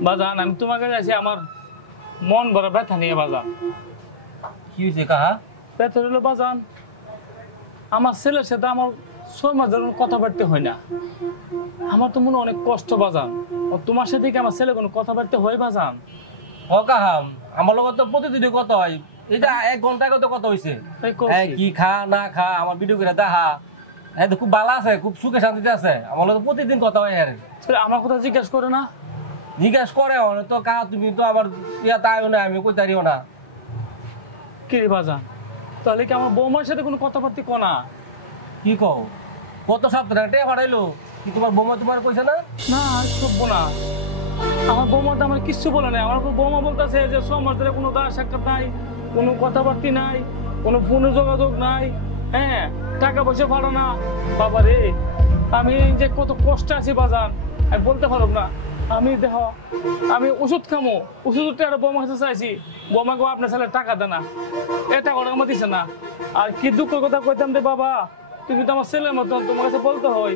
বাজান আমি তোমাকে যাচ্ছি আমার মন ভরা ব্যথা নিয়ে বাজান। কি হয়েছে কাহা? ব্যথা হলো বাজান, আমার ছেলের সাথে আমার 6 মাস ধরে কথাবার্তা হয় না। আমার তো মনে অনেক কষ্ট বাজান। তোমার সাথে কি আমার ছেলে কোনো কথাবার্তা হয় বাজান? ও কাহা, আমার লগত তো প্রতিদিনই কথা হয়। এটা 1 ঘন্টা আগে তো কথা হয়েছে। কি খা না খা আমার ভিডিও করে দেখা, তো খুব ভালো আছে, খুব সুখে শান্তিতে আছে। আমার লগত প্রতিদিন কথা হয়। আর আমার কথা জিজ্ঞেস করে না? জিজ্ঞেস করে তো কাহা তুমি তো আমার ইয়াতে আয়ো না, আমি কই তারিও না। কি রে বাজান, তাহলে কি আমার বৌমার সাথে কোনো কথাবার্তা কো না? কি কও? কত সপ্তাহ টেয়া পাঠাইলো, কি তোমার বৌমা তোমার কইছে না? না সভ্য না, আমার বৌমা তো আমার কিচ্ছু বলে নাই। আমার বৌমা বলতেছে যে 6 মাস ধরে কোনো দেখা সাক্ষাৎ নাই, কোনো কথাবার্তা নাই, কোনো ফোনে যোগাযোগ নাই, হ্যাঁ টাকা পয়সা পারো না। বাবা রে, আমি যে কত কষ্ট আছি বাজান আমি বলতে পারব না। আমি দেখো আমি ওষুধ খামো, ওষুধটা একটা বৌমার কাছে চাইছি, বৌমাকে আপনার ছেলে টাকা দেয় না, এটা টাকা আমার দিছে না। আর কি দুঃখের কথা কইতাম রে বাবা, তুমি তো আমার ছেলের মতন, তোমার কাছে বলতে হয়।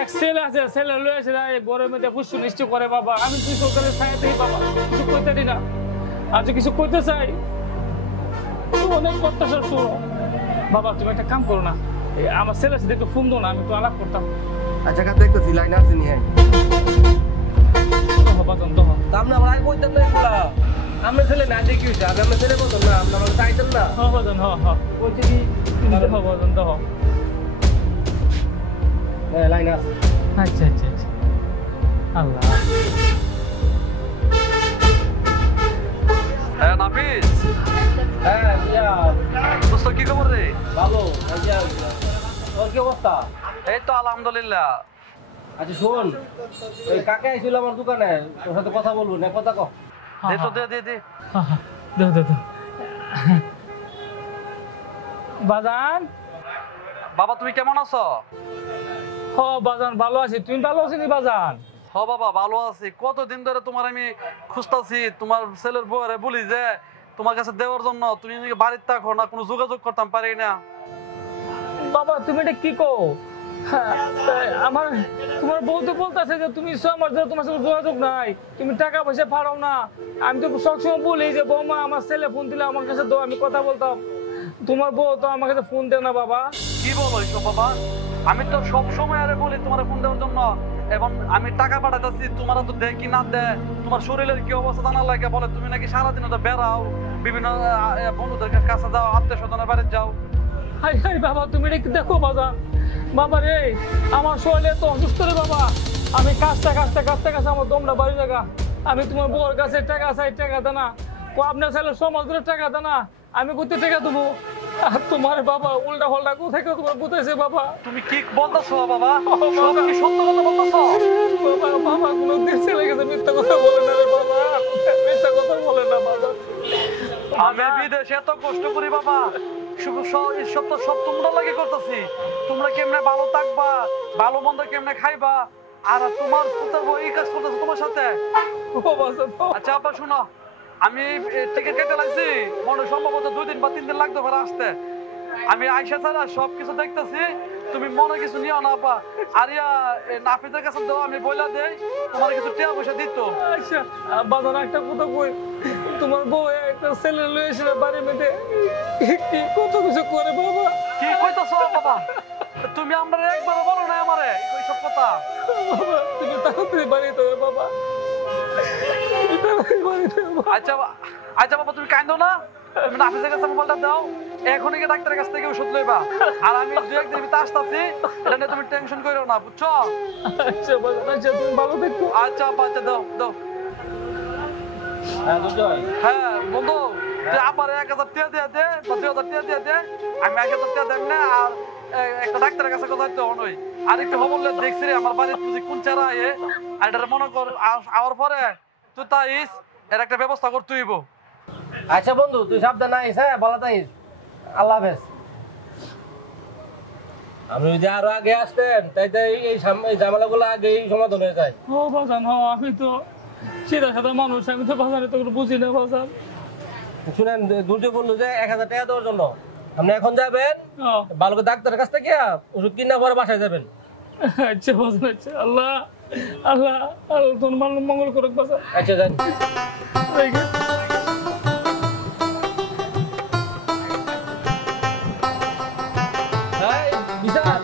এক ছেলে আছে, ছেলে লয়ে এসে গরমে পুষ্টি নিষ্ঠ করে বাবা। আমি তুই সরকারের ছায়া দিই বাবা, কিছু কইতে দিই না। আর যদি কিছু করতে চাই অনেক প্রত্যাশা শোনো বাবা। তুমি একটা কাম করো না, আমার ছেলের সাথে একটু ফোন দো না, আমি তো আলাপ করতাম। আচ্ছা দেখতেছি লাইন আছে নি। হ্যাঁ বাজান তো আমরা আবার আগে কইতাম না এগুলা। আমরা ছেলে না দেখি হইছে, আমি আমরা ছেলে বলতাম না, আমরা আমার চাইতাম না। হ্যাঁ বাজান, হ্যাঁ বলছি কি দেখো বাজান দেখো। লাইন আছে। আচ্ছা আচ্ছা আচ্ছা, আল্লাহ। হ্যাঁ নাফিস, হ্যাঁ ইয়া দোস্ত কি খবর রে? ভালো। তোর কি অবস্থা? এই তো আলহামদুলিল্লাহ। আচ্ছা শোন, ওই কাকা আইছিল আমার দোকানে, তোর সাথে কথা বলবো না, কথা কও। দে তো দে দে দে। দে বাজান। বাবা তুমি কেমন আছো? হ বাজান ভালো আছি, তুমি ভালো আছি নি বাজান? হ বাবা ভালো আছি। কতদিন ধরে তোমার আমি খুঁজতাছি, তোমার ছেলের বউরে বলি যে তোমার কাছে দেওয়ার জন্য, তুমি নাকি বাড়িতে থাকো না, কোনো যোগাযোগ করতাম পারি না। বাবা তুমি এটা কি কও? আমার তোমার বউ তো বলতেছে যে তুমি 6 মাস ধরে তোমার সাথে যোগাযোগ নাই, তুমি টাকা পয়সা পাঠাও না। আমি তো সবসময় বলি যে বৌমা আমার ছেলে ফোন দিলে আমার কাছে দাও, আমি কথা বলতাম। তোমার বউ তো আমার কাছে ফোন দেয় না বাবা। কি বলো এইসব বাবা? আমি তো সব সময় আরে বলি তোমার ফোন দেওয়ার জন্য, এবং আমি টাকা পাঠাইতেছি, তোমার তো দেয় কি না দেয়, তোমার শরীরের কি অবস্থা জানার লাগে বলে। তুমি নাকি সারাদিন তো বেড়াও, বিভিন্ন বন্ধুদের কাছে যাও, আত্মীয় স্বজনের বাড়ি যাও। হাই হাই বাবা তুমি এটা কি দেখো বাজান। বাবা রে, আমার শরীরে তো অসুস্থ রে বাবা। আমি কাজটা আমার দমটা বাড়ি জায়গা। আমি তোমার বউর কাছে টাকা চাই, টাকা দেনা। আপনার ছেলে সমাজ করে টাকা দেনা, আমি কোথায় টাকা দেবো? আর তোমার বাবা উল্টা ফল্টা কোথায় তোমার বুঝাইছে বাবা? তুমি কি বলতেছো বাবা? সব কি সত্য কথা বলতেছো? বাবা কোনো দিন ছেলে গেছে মিথ্যা কথা বলে না রে বাবা, মিথ্যা কথা বলে না বাবা। আমি বিদেশে এত কষ্ট করি বাবা, সব তোমরা লাগে করতেছি। তোমরা কেমনে ভালো থাকবা, ভালো মন্দ কেমনে খাইবা, আর তোমার এই কাজ করতেছে তোমার সাথে। আচ্ছা আপা শুনো, আমি টিকিট কেটে লাগছি, মনে সম্ভবত 2 দিন বা 3 দিন লাগতে পারে আসতে। আমি আইসা ছাড়া সবকিছু দেখতেছি, তুমি মনে কিছু নিও না আপা। আর নাফিদের কাছে দাও, আমি বইলা দেই তোমার কিছু টাকা পয়সা দিত। আচ্ছা বাজার একটা কথা কই, তোমার বউ একটা ছেলে লয়ে এসে বাড়ি মেটে কি কত কিছু করে বাবা। কি কইতাছো বাবা? তুমি আমরা একবার বলো না আমারে এইসব কথা। বাবা তুমি তাড়াতাড়ি বাড়িতে হবে বাবা। আচ্ছা আচ্ছা বাবা তুমি কাঁদো না, তুমি নাফিসের কাছে মোবাইলটা দাও, এখনই গিয়ে ডাক্তারের কাছ থেকে ওষুধ লইবা। আর আমি 2-1 দিনের ভিতরে আসতেছি, এটা নিয়ে তুমি টেনশন করো না, বুঝছো? আচ্ছা বাবা, আচ্ছা তুমি ভালো দেখো। আচ্ছা আপা, আচ্ছা দাও দাও। হ্যাঁ দুজয়। হ্যাঁ বন্ধু, তুই আবার 1000 টাকা দিয়ে দে বা 2000 টাকা দিয়ে দে, আমি 1000 টাকা দেব না। আর একটা ডাক্তারের কাছে কথা হইতে অনই, আর একটু হবলে দেখছি রে আমার বাড়ির তুই কোন চারা আর এটা মনে কর আওয়ার পরে তুই তাইস এর একটা ব্যবস্থা করতে হইব। আচ্ছা বন্ধু তুই সাবধান আইস, হ্যাঁ ভালো থাকিস, আল্লাহ হাফেজ। আমি যদি আরো আগে আসতেন তাই এই ঝামেলাগুলো আগে সমাধান হয়ে যায়। ও বাজান, আমি তো সিধা সাদা মানুষ, আমি তো বাজারে তো বুঝি না বাজান। শুনেন, দুটো বললো যে 1000 টাকা দেওয়ার জন্য। আপনি এখন যাবেন, ভালো করে ডাক্তারের কাছ থেকে ওষুধ কিনা পরে বাসায় যাবেন। আচ্ছা বাজান, আচ্ছা। আল্লাহ আল্লাহ আল্লাহ তোমার মঙ্গল করুক বাজান। আচ্ছা যান। এই বিশাল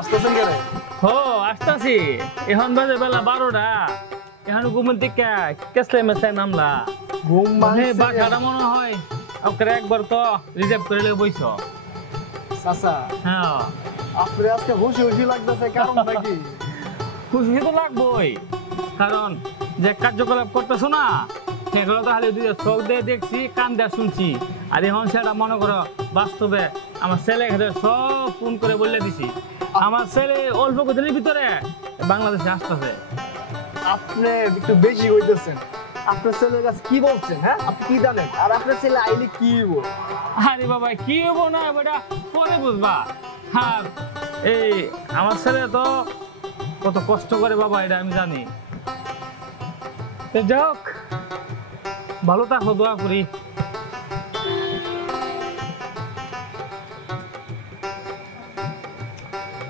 আসতেছেন কেন? হো আসতাছি, এখন বাজে বেলা 12টা, এখন ঘুমের দিকে কেসলে মেসলে নামলা। ঘুম মানে বাসাটা মনে হয় ওকে একবার তো রিজার্ভ করে লে বইছ। চাচা হ্যাঁ আপনি আজকে খুশি খুশি লাগতেছে, কারণ নাকি? খুশি তো লাগবোই, কারণ যে কার্যকলাপ করতেছো না সেগুলো তো খালি দুই চোখ দিয়ে দেখছি, কান দিয়ে শুনছি। আর এখন সেটা মনে করো বাস্তবে আমার ছেলে খেতে সব ফোন করে বলে দিছি, আমার ছেলে অল্প দিনের ভিতরে বাংলাদেশে আসতেছে। আপনি একটু বেশি হইতেছেন। আপনার ছেলের কাছে কি বলছেন? হ্যাঁ, আপনি কি জানেন? আর আপনার ছেলে আইলে কি হইব? আরে বাবা কি হবো না বেটা পরে বুঝবা। হ্যাঁ এই আমার ছেলে তো কত কষ্ট করে বাবা, এটা আমি জানি। যাক ভালো থাকো, দোয়া করি।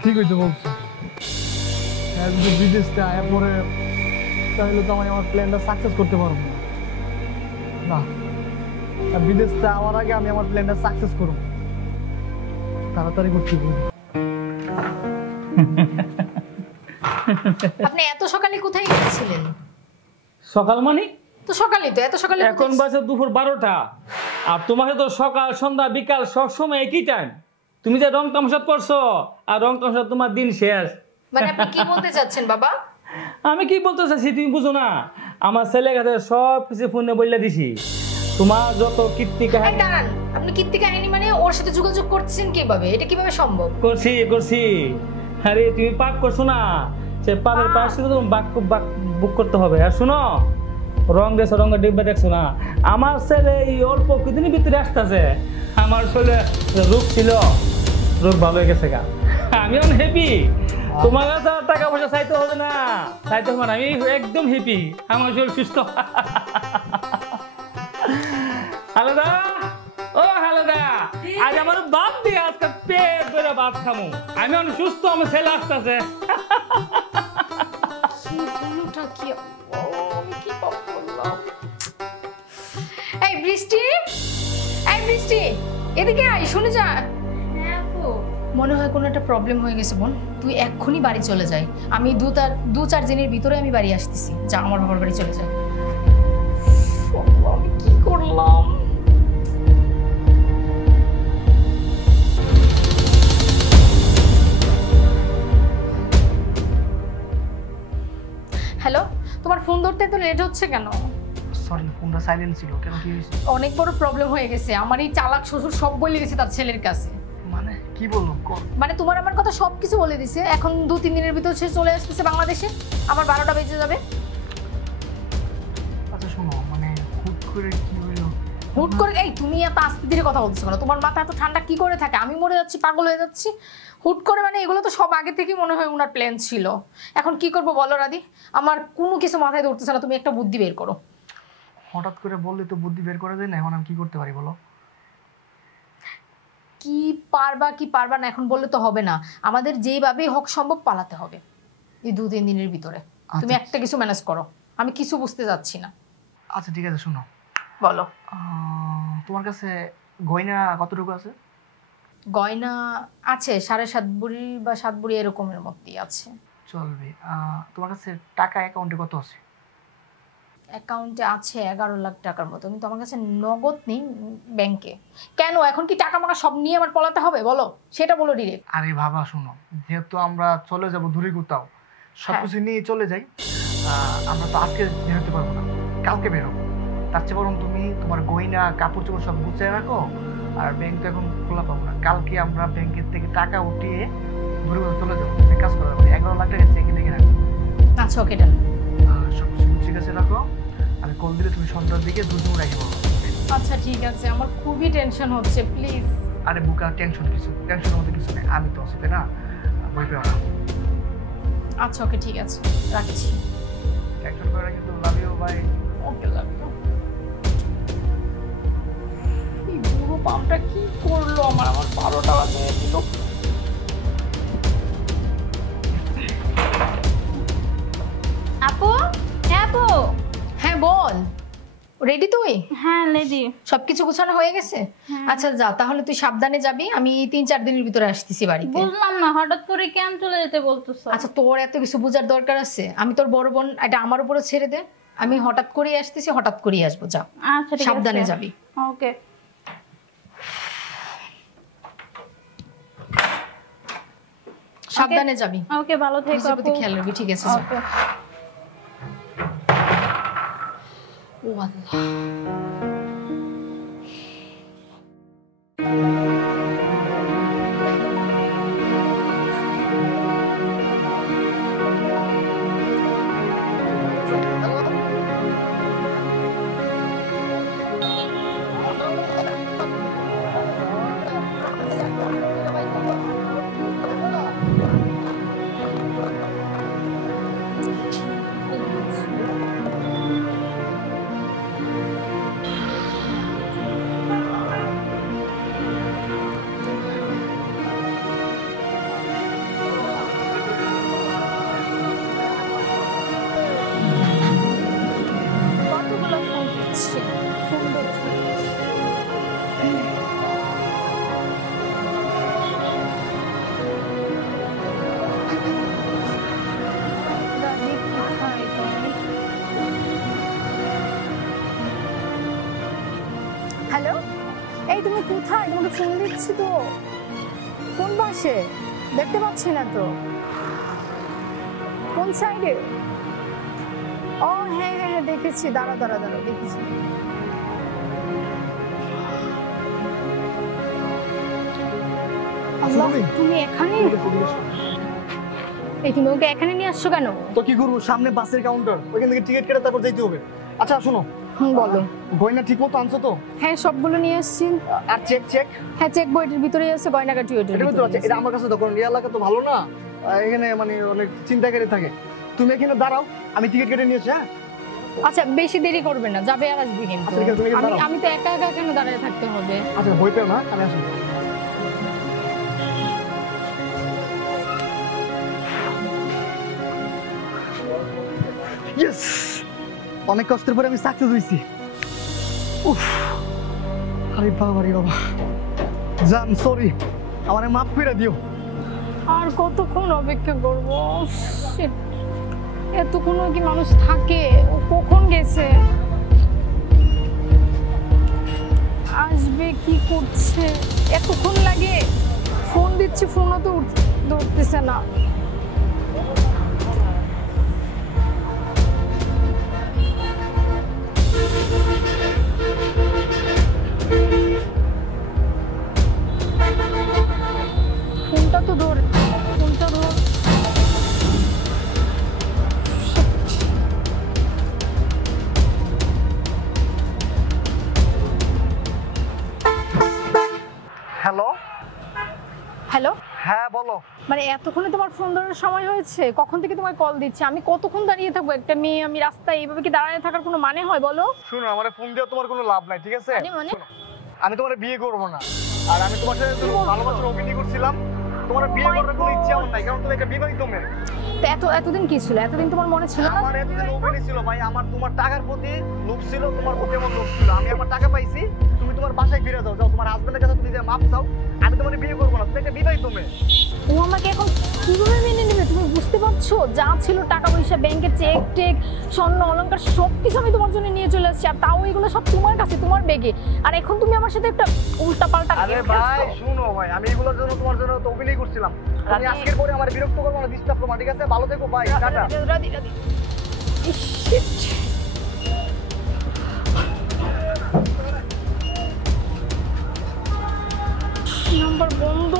ঠিক হইতে বলছো। যদি বিদেশে আয়া পরে তাহলে তো আমি আমার প্ল্যানটা সাকসেস করতে পারবো না। বিদেশে আমার আগে আমি আমার প্ল্যানটা সাকসেস করব, তাড়াতাড়ি করতে পারবো। আপনি এত সকালে কোথায় গিয়েছিলেন? সকাল মানে তো সকালে তো এত সকালে এখন বাজে দুপুর 12টা, আর তোমাকে তো সকাল সন্ধ্যা বিকাল সব সময় একই টাইম। তুমি যে রং তামসা করছো, আর রং তামসা তোমার দিন শেষ। মানে আপনি কি বলতে চাচ্ছেন বাবা? আমি কি বলতে চাচ্ছি তুমি বুঝো না? আমার ছেলে কাছে সব কিছু ফোনে বলে দিছি, তোমার যত কীর্তি কাহিনী। দাঁড়ান, আপনি কীর্তি কাহিনী মানে ওর সাথে যোগাযোগ করছেন কিভাবে? এটা কিভাবে সম্ভব? করছি। আরে তুমি পাক করছো না, সে পাবের পাশে তো বাক বুক করতে হবে। আর শুনো, রং দেখছো, রঙের ডিব্বা দেখছো না? আমার ছেলে এই অল্প কিছুদিনের ভিতরে আসতেছে। আমার ছেলে রোগ ছিল, রোগ ভালো হয়ে গেছে গা। আমি এখন হ্যাপি। তোমার কাছে টাকা পয়সা চাইতে হবে না, চাইতে হবে না, আমি একদম হ্যাপি। আমার শরীর সুস্থ। হালদা, ও হালদা, আজ আমার বাপ দিয়ে আজকে পেট করে ভাত খামো। আমি এখন সুস্থ, আমার ছেলে আসতেছে। এই বৃষ্টি, এই বৃষ্টি, এদিকে আয়, শুনে যা। মনে হয় কোনো একটা প্রবলেম হয়ে গেছে বোন, তুই এক্ষুনি বাড়ি চলে যাই। আমি 2-4 দিনের ভিতরে আমি বাড়ি আসতেছি। যা, আমার বাবার বাড়ি চলে যাই। আমি কি করলাম? হ্যালো, তোমার ফোন ধরতে তো লেট হচ্ছে কেন? সরি, ফোনটা সাইলেন্ট ছিল। কেন, কি হয়েছে? অনেক বড় প্রবলেম হয়ে গেছে। আমার এই চালাক শ্বশুর সব বলে দিয়েছে তার ছেলের কাছে। মানে কি বলবো? মানে তোমার আমার কথা সবকিছু বলে দিছে। এখন 2-3 দিনের ভিতর সে চলে আসতেছে বাংলাদেশে। আমার 12টা বেজে যাবে। আচ্ছা শোনো, মানে হুট করে কি হইলো? হুট করে? এই তুমি এত আস্তে ধীরে কথা বলছো কেন? তোমার মাথা এত ঠান্ডা কি করে থাকে? আমি মরে যাচ্ছি, পাগল হয়ে যাচ্ছি। হুট করে মানে এগুলো তো সব আগে থেকেই মনে হয় ওনার প্ল্যান ছিল। এখন কি করবো বলো রাদি? আমার কোনো কিছু মাথায় ধরতেছে না। তুমি একটা বুদ্ধি বের করো। হঠাৎ করে বললে তো বুদ্ধি বের করা যায় না। এখন আমি কি করতে পারি বলো? কি পারবা না এখন বললে তো হবে না। আমাদের যেইভাবেই হোক সম্ভব পালাতে হবে এই 2-3 দিনের ভিতরে। তুমি একটা কিছু ম্যানেজ করো, আমি কিছু বুঝতে যাচ্ছি না। আচ্ছা ঠিক আছে, শোনো। বলো। তোমার কাছে গয়না কতটুকু আছে? গয়না আছে 7.5 ভরি বা 7 ভরি এরকমের মধ্যেই আছে। চলবে। তোমার কাছে টাকা অ্যাকাউন্টে কত আছে? অ্যাকাউন্টে আছে 11 লাখ টাকার মতো, কিন্তু আমার কাছে নগদ নেই, ব্যাংকে। কেন, এখন কি টাকা মাকা সব নিয়ে আমার পলাতে হবে? বলো, সেটা বলো ডিরেক্ট। আরে বাবা শোনো, যেহেতু আমরা চলে যাব দূরে কোথাও, সবকিছু নিয়ে চলে যাই। আমরা তো আজকে বেরোতে পারবো না, কালকে বেরোবো। তার চেয়ে বরং তুমি তোমার গয়না কাপড় চোপড় সব গুছিয়ে রাখো। আর ব্যাংক তো এখন খোলা পাবো না, কালকে আমরা ব্যাংকের থেকে টাকা উঠিয়ে দূরে কোথাও চলে যাবো। তুমি কাজ করো, 11 লাখ টাকা চেকে লিখে রাখো। আচ্ছা ওকে ডান। সবকিছু গুছিয়ে গেছে রাখো। আমি কল দিলে তুমি সন্ধ্যার দিকে দুদিন রাখি বলো। আচ্ছা ঠিক আছে, আমার খুবই টেনশন হচ্ছে, প্লিজ। আরে বুকা, টেনশনের মধ্যে কিছু নেই। আমি তো আছি, তাই না? ভয় পেও না। আচ্ছা ওকে ঠিক আছে, রাখছি। টেনশন করে কিন্তু। Love you, bye. Okay, love you. কামটা কি করলো আমার 12টা বাজে দিল। আপু, হ্যাঁ আপু। হ্যাঁ বল, রেডি তুই? হ্যাঁ লেডি। সবকিছু গোছানো হয়ে গেছে? আচ্ছা যা, তাহলে তুই সাবধানে যাবি, আমি 3-4 দিনের ভিতরে আসতেছি বাড়িতে। বুঝলাম না হঠাৎ করে কেন চলে যেতে বলতেছো? আচ্ছা তোর এত কিছু বোঝার দরকার আছে? আমি তোর বড় বোন, এটা আমার উপরে ছেড়ে দে। আমি হঠাৎ করেই আসতেছি, হঠাৎ করেই আসবো, যা। আচ্ছা ঠিক আছে, সাবধানে যাবি। ওকে। সাবধানে যাবি। ওকে, ভালো থেকো নিজের প্রতি আপু। খেয়াল রাখবি, ঠিক আছে? যা। ওকে। ও আল্লাহ। কতগুলো ফোন দিচ্ছি, ফোন দিচ্ছি। দাদি কোথায় তুমি? হ্যালো, এই তুমি কোথায়? তোমাকে ফোন দিচ্ছি তো। কোন পাশে? দেখতে পাচ্ছি না তো। কোন সাইডে? ও হ্যাঁ হ্যাঁ হ্যাঁ, দেখেছি। দাঁড়া দাঁড়া দাঁড়া, দেখেছি। আল্লাহ, তুমি এখানে? এই তুমি ওকে এখানে নিয়ে আসছো কেন? তো কি করবো, সামনে বাসের কাউন্টার, ওইখান থেকে টিকিট কেটে তারপর যাইতে হবে। আচ্ছা শোনো, বলো। গয়না ঠিক মতো আনছো তো? হ্যাঁ সবগুলো নিয়ে আসছি। আর চেক চেক হ্যাঁ চেক বইটার ভিতরেই আছে, গয়নাগাটি ওইটার এটা ভিতরে আছে। ভিতরে। এটা আমার কাছে তখন এলাকা তো ভালো না, এখানে মানে অনেক চিন্তাকারী থাকে। তুমি এখানে দাঁড়াও, আমি টিকিট কেটে নিয়েছি। হ্যাঁ আচ্ছা বেশি দেরি করবে না, যাবে আর আসবে কিন্তু। আচ্ছা, ঠিক আছে, তুমি এখানে দাঁড়াও। আমি তো একা একা কেন দাঁড়িয়ে থাকতে হবে? আচ্ছা বই পেও না, আমি আসি। ইয়েস, অনেক কষ্টের পরে আমি সাকসেস হয়েছি। উফ, আরে বাবা রে বাবা, জান সরি, আমারে মাফ করে দিও। আর কতক্ষণ অপেক্ষা করবো? Shit! এতক্ষণ কি মানুষ থাকে? ও কখন গেছে? আসবে, কি করছে? এতক্ষণ লাগে? ফোন দিচ্ছি, ফোনও তো ধরতেছে না। ফোনটা তো ধর, ফোনটা ধর। হ্যালো হ্যালো, হ্যাঁ বলো। মানে এতক্ষণে তোমার ফোন ধরার সময় হয়েছে? কখন থেকে তোমায় কল দিচ্ছি? আমি কতক্ষণ দাঁড়িয়ে থাকবো? একটা মেয়ে, আমি রাস্তায় এইভাবে কি দাঁড়িয়ে থাকার কোনো মানে হয় বলো? শুনো, আমার ফোন দিয়ে তোমার কোনো লাভ নাই, ঠিক আছে? মানে? শোনো, আমি তোমার বিয়ে করবো না, আর আমি তোমার সাথে ভালোবাসার অভিনয় করছিলাম। তোমার বিয়ে করার কোনো ইচ্ছে আমার নাই, কারণ তুমি একটা বিবাহিত মেয়ে। তো এতদিন কি ছিল? এতদিন তোমার মনে ছিল না? আমার এতদিন অভিনয় ছিল ভাই, আমার তোমার টাকার প্রতি লোভ ছিল, তোমার প্রতি আমার লোভ ছিল। আমি আমার টাকা পাইছি, তুমি তোমার বাসায় ফিরে যাও, যাও তোমার হাজবেন্ডের কাছে তুমি যে মাপ চাও। আমি তোমার বিয়ে করবো না, তুমি একটা বিবাহিত মেয়ে। ও আমাকে এখন কিভাবে মেনে নেবে? তুমি বুঝতে পারছো? যা ছিল টাকা পয়সা, ব্যাংকে চেক টেক, স্বর্ণ অলংকার সবকিছু আমি তোমার জন্য নিয়ে চলে আসছি, আর তাও এগুলো সব তোমার কাছে, তোমার ব্যাগে। আর এখন তুমি আমার সাথে একটা উল্টা পাল্টা। আরে ভাই শুনো ভাই, আমি এগুলোর জন্য তোমার জন্য তো অভিনয় করছিলাম। আমি আজকের পরে আমার বিরক্ত করবো না, ডিস্টার্ব করবো না, ঠিক আছে? ভালো থেকো ভাই, টাটা। নাম্বার বন্ধ,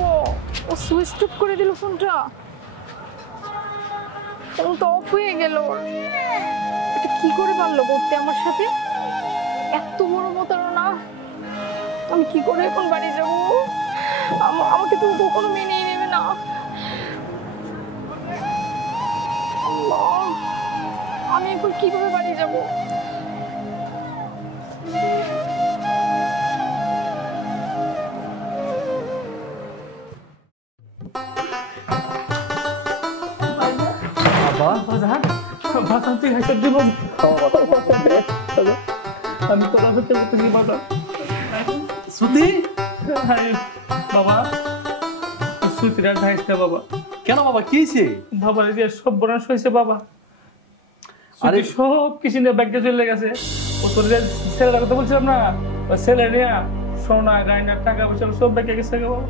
ও সুইচ অফ করে দিল ফোনটা। ফোন তো অফ হয়ে গেল। এটা কি করে পারলো করতে আমার সাথে? এত বড় প্রতারণা। আমি কি করে এখন বাড়ি যাব? আমাকে তুমি কখনো মেনেই নেবে না। আল্লাহ, আমি এখন কিভাবে বাড়ি যাব? বাবা তুই একটা জীবন আমি তোর অপেক্ষা করতেছি বাবা। শ্রুতি বাবা সুতিরা খাইস না বাবা। কেন বাবা কি হয়েছে? বাবার এই যে সব বনাশ হয়েছে বাবা। আরে সব কিছু নিয়ে ব্যাগটা চলে গেছে। ও তোর যে ছেলেটার কথা বলছিলাম না, ওই ছেলে নিয়ে সোনা গায়না টাকা পয়সা সব ব্যাগে গেছে বাবা।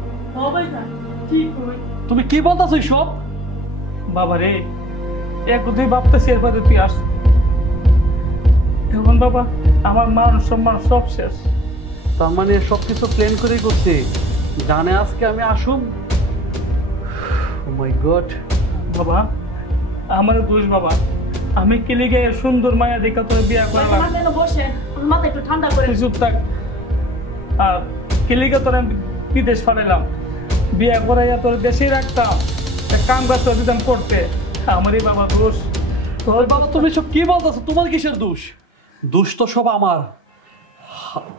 তুমি কি বলতেছো সব? বাবা রে এক তুই ভাবতেছি এরপরে তুই আস। এখন বাবা আমার মান সম্মান সব শেষ। তার মানে সবকিছু প্ল্যান করেই করছে, জানে আজকে আমি আসুম। ও মাই গড বাবা আমার দোষ বাবা। আমি কিলিগে সুন্দর মায়া দেখে তোর বিয়ে করলাম। বসে মাথা একটু ঠান্ডা করে তুই চুপ থাক। আর কিলিগে তোর আমি বিদেশ পাঠাইলাম, বিয়ে করাইয়া তোর দেশেই রাখতাম, কাম কাজ তোর দিতাম করতে। আমারই বাবা দোষ। তোর বাবা তুমি সব কি বলতেছো? তোমার কিসের দোষ? দোষ তো সব আমার।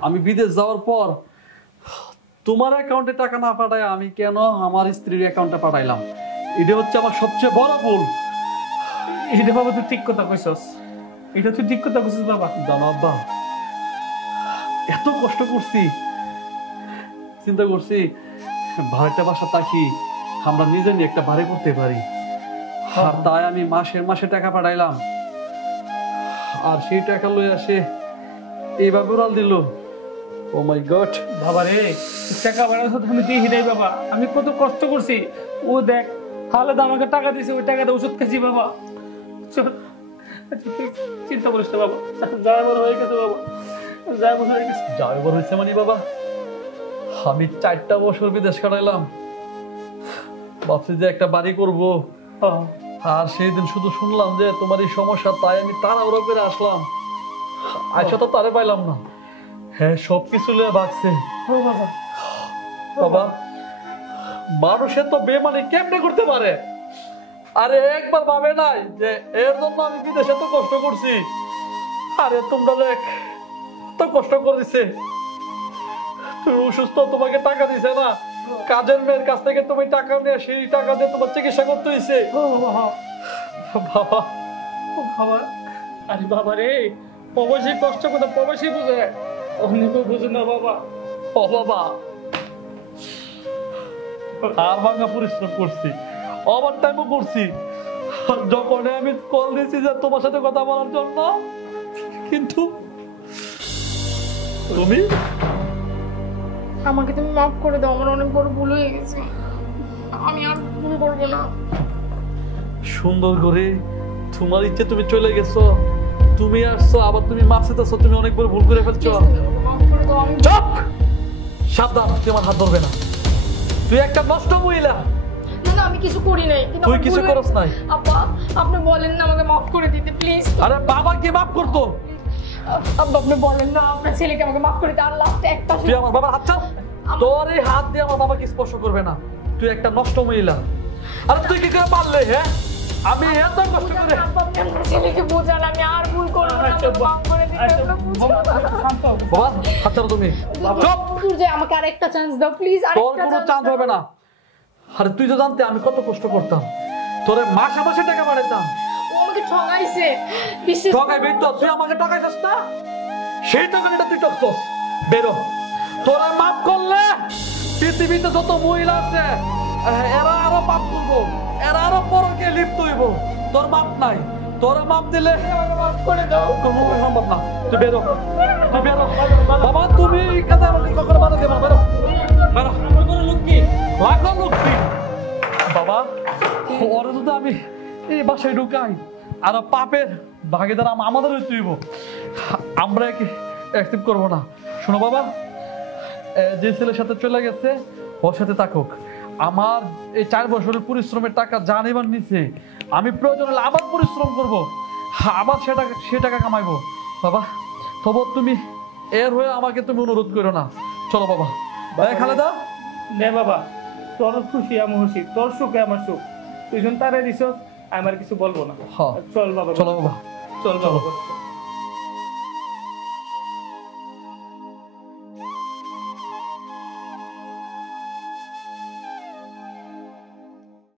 আমি বিদেশ যাওয়ার পর তোমার অ্যাকাউন্টে টাকা না পাঠায় আমি কেন আমার স্ত্রীর অ্যাকাউন্টে পাঠাইলাম, এটা হচ্ছে আমার সবচেয়ে বড় ভুল। এটা বাবা তুই ঠিক কথা কইছস, এটা তুই ঠিক কথা কইছস বাবা। জানো আব্বা, এত কষ্ট করছি, চিন্তা করছি ভাড়াটা বাসা থাকি আমরা নিজে নিয়ে একটা বাড়ি করতে পারি, আর তাই আমি মাসে টাকা পাঠাইলাম, আর সেই টাকা লই আসে এইভাবে উড়াল দিল। ও মাই গড বাবা রে টাকা বাড়ার সাথে আমি দেখি নাই বাবা, আমি কত কষ্ট করছি। ও দেখ খালেদ আমাকে টাকা দিয়েছে, ওই টাকাতে ওষুধ খেয়েছি বাবা। চল আচ্ছা, তুই চিন্তা করিস না বাবা, যাওয়ার বড় হয়ে গেছে বাবা, যাওয়ার বড় হয়ে গেছে। যাওয়ার বড় হয়েছে মানে বাবা, আমি 4টা বছর বিদেশ কাটাইলাম, ভাবছি যে একটা বাড়ি করব, আর সেই দিন শুধু শুনলাম যে তোমার এই সমস্যা, তাই আমি তাড়াহুড়ো করে আসলাম। আচ্ছা তো তারে পাইলাম না। হ্যাঁ সবকিছু লিয়ে ভাগছে। বাবা মানুষের তো বেমানি কেমনে করতে পারে? আরে একবার ভাবে নাই যে এর জন্য আমি বিদেশে তো কষ্ট করছি, আরে তোমরা দেখ তো কষ্ট করেছে, তুমি অসুস্থ, তোমাকে টাকা দিছে না, কাজের মেয়ের কাছ থেকে তুমি টাকা নিয়ে সেই টাকা দিয়ে তোমার চিকিৎসা করতে হয়েছে। বাবা বাবা আরে বাবা রে, প্রবাসী কষ্ট করে প্রবাসী বুঝে, অনেক বুঝে না বাবা। ও বাবা আর ভাঙা পরিশ্রম করছি, ওভার টাইমও করছি, যখন আমি কল দিয়েছি যে তোমার সাথে কথা বলার জন্য, কিন্তু তুমি আমাকে তুমি মাফ করে দাও, আমার অনেক বড় ভুল হয়ে গেছে, আমি আর ভুল করবো না। সুন্দর করে তোমার ইচ্ছে তুমি চলে গেছো, তুমি আসছো আবার তুমি মাফ চাইতেছো, তুমি অনেক বড় ভুল করে ফেলছো। মাফ করে দাও। আমি চুপ! সাবধান, তুই আমার হাত ধরবে না, তুই একটা নষ্ট মহিলা। না না আমি কিছু করি নাই, কিন্তু তুই আমার কিছু ভুল করস নাই। আপা আপনি বলেন না আমাকে মাফ করে দিতে প্লিজ। আরে বাবা কি মাফ করতো? আব্বা আপনি বলেন না আপনার ছেলেকে আমাকে মাফ করে দিতে, আর লাস্ট একটা তুই আমার বাবার হাত ছাড়, তোর এই হাত দিয়ে আমার বাবাকে স্পর্শ করবে না, তুই একটা নষ্ট মহিলা। আরে তুই কি করে পারলে? হ্যাঁ আমি এত কষ্ট করে আব্বা আপনি আমার ছেলেকে বোঝান, আমি আর ভুল করব না, আমাকে মাফ করে দিতে। বাবা হাত ছাড়ো তুমি, চুপ! দুর্জয় আমাকে আরেকটা চান্স দাও প্লিজ, তোর আরেকটা কোনো চান্স চান্স হবে না। আরে তুই তো জানতে আমি কত কষ্ট করতাম, তোরে মাসে টাকা পাঠাইতাম। ও আমাকে ঠকাইছে, বিশ্বাস ঠকাইবি তো, তুই আমাকে ঠকাইছিস না, সেই টাকাটা তুই ঠকছস। বেরো, তোরা মাফ করলে পৃথিবীতে যত মহিলা আছে এরা আরো পাপ করবো, এরা আরো পরকে লিপ্ত হইব। তোর মাপ নাই, তোর মাপ দিলে মাফ করে দাও। কোনো সম্ভব না। তুই বেরো, তুই বেরো। বাবা তুমি কাছে আমাকে কখনো বাধা দেবে না, বেরো বেরো। লাগলো লক্ষ্মী বাবা, ওরা যদি আমি এই বাসায় ঢুকাই আর পাপের ভাগিদার আমাদের হইব, আমরা একে অ্যাকসেপ্ট করবো না। শোনো বাবা, যে ছেলের সাথে চলে গেছে ওর সাথে থাকুক, আমার এই 4 বছরের পরিশ্রমের টাকা জানিবার নিচে আমি প্রয়োজন হলে আবার পরিশ্রম করব, আবার সে টাকা কামাইবো। বাবা তবু তুমি এর হয়ে আমাকে তুমি অনুরোধ করো না। চলো বাবা। খালেদা নে বাবা, তোর খুশি আমার খুশি, তোর সুখে আমার সুখ, তুই যখন তারে দিছ আমার কিছু বলবো না। চল বাবা, চলো বাবা, চল বাবা।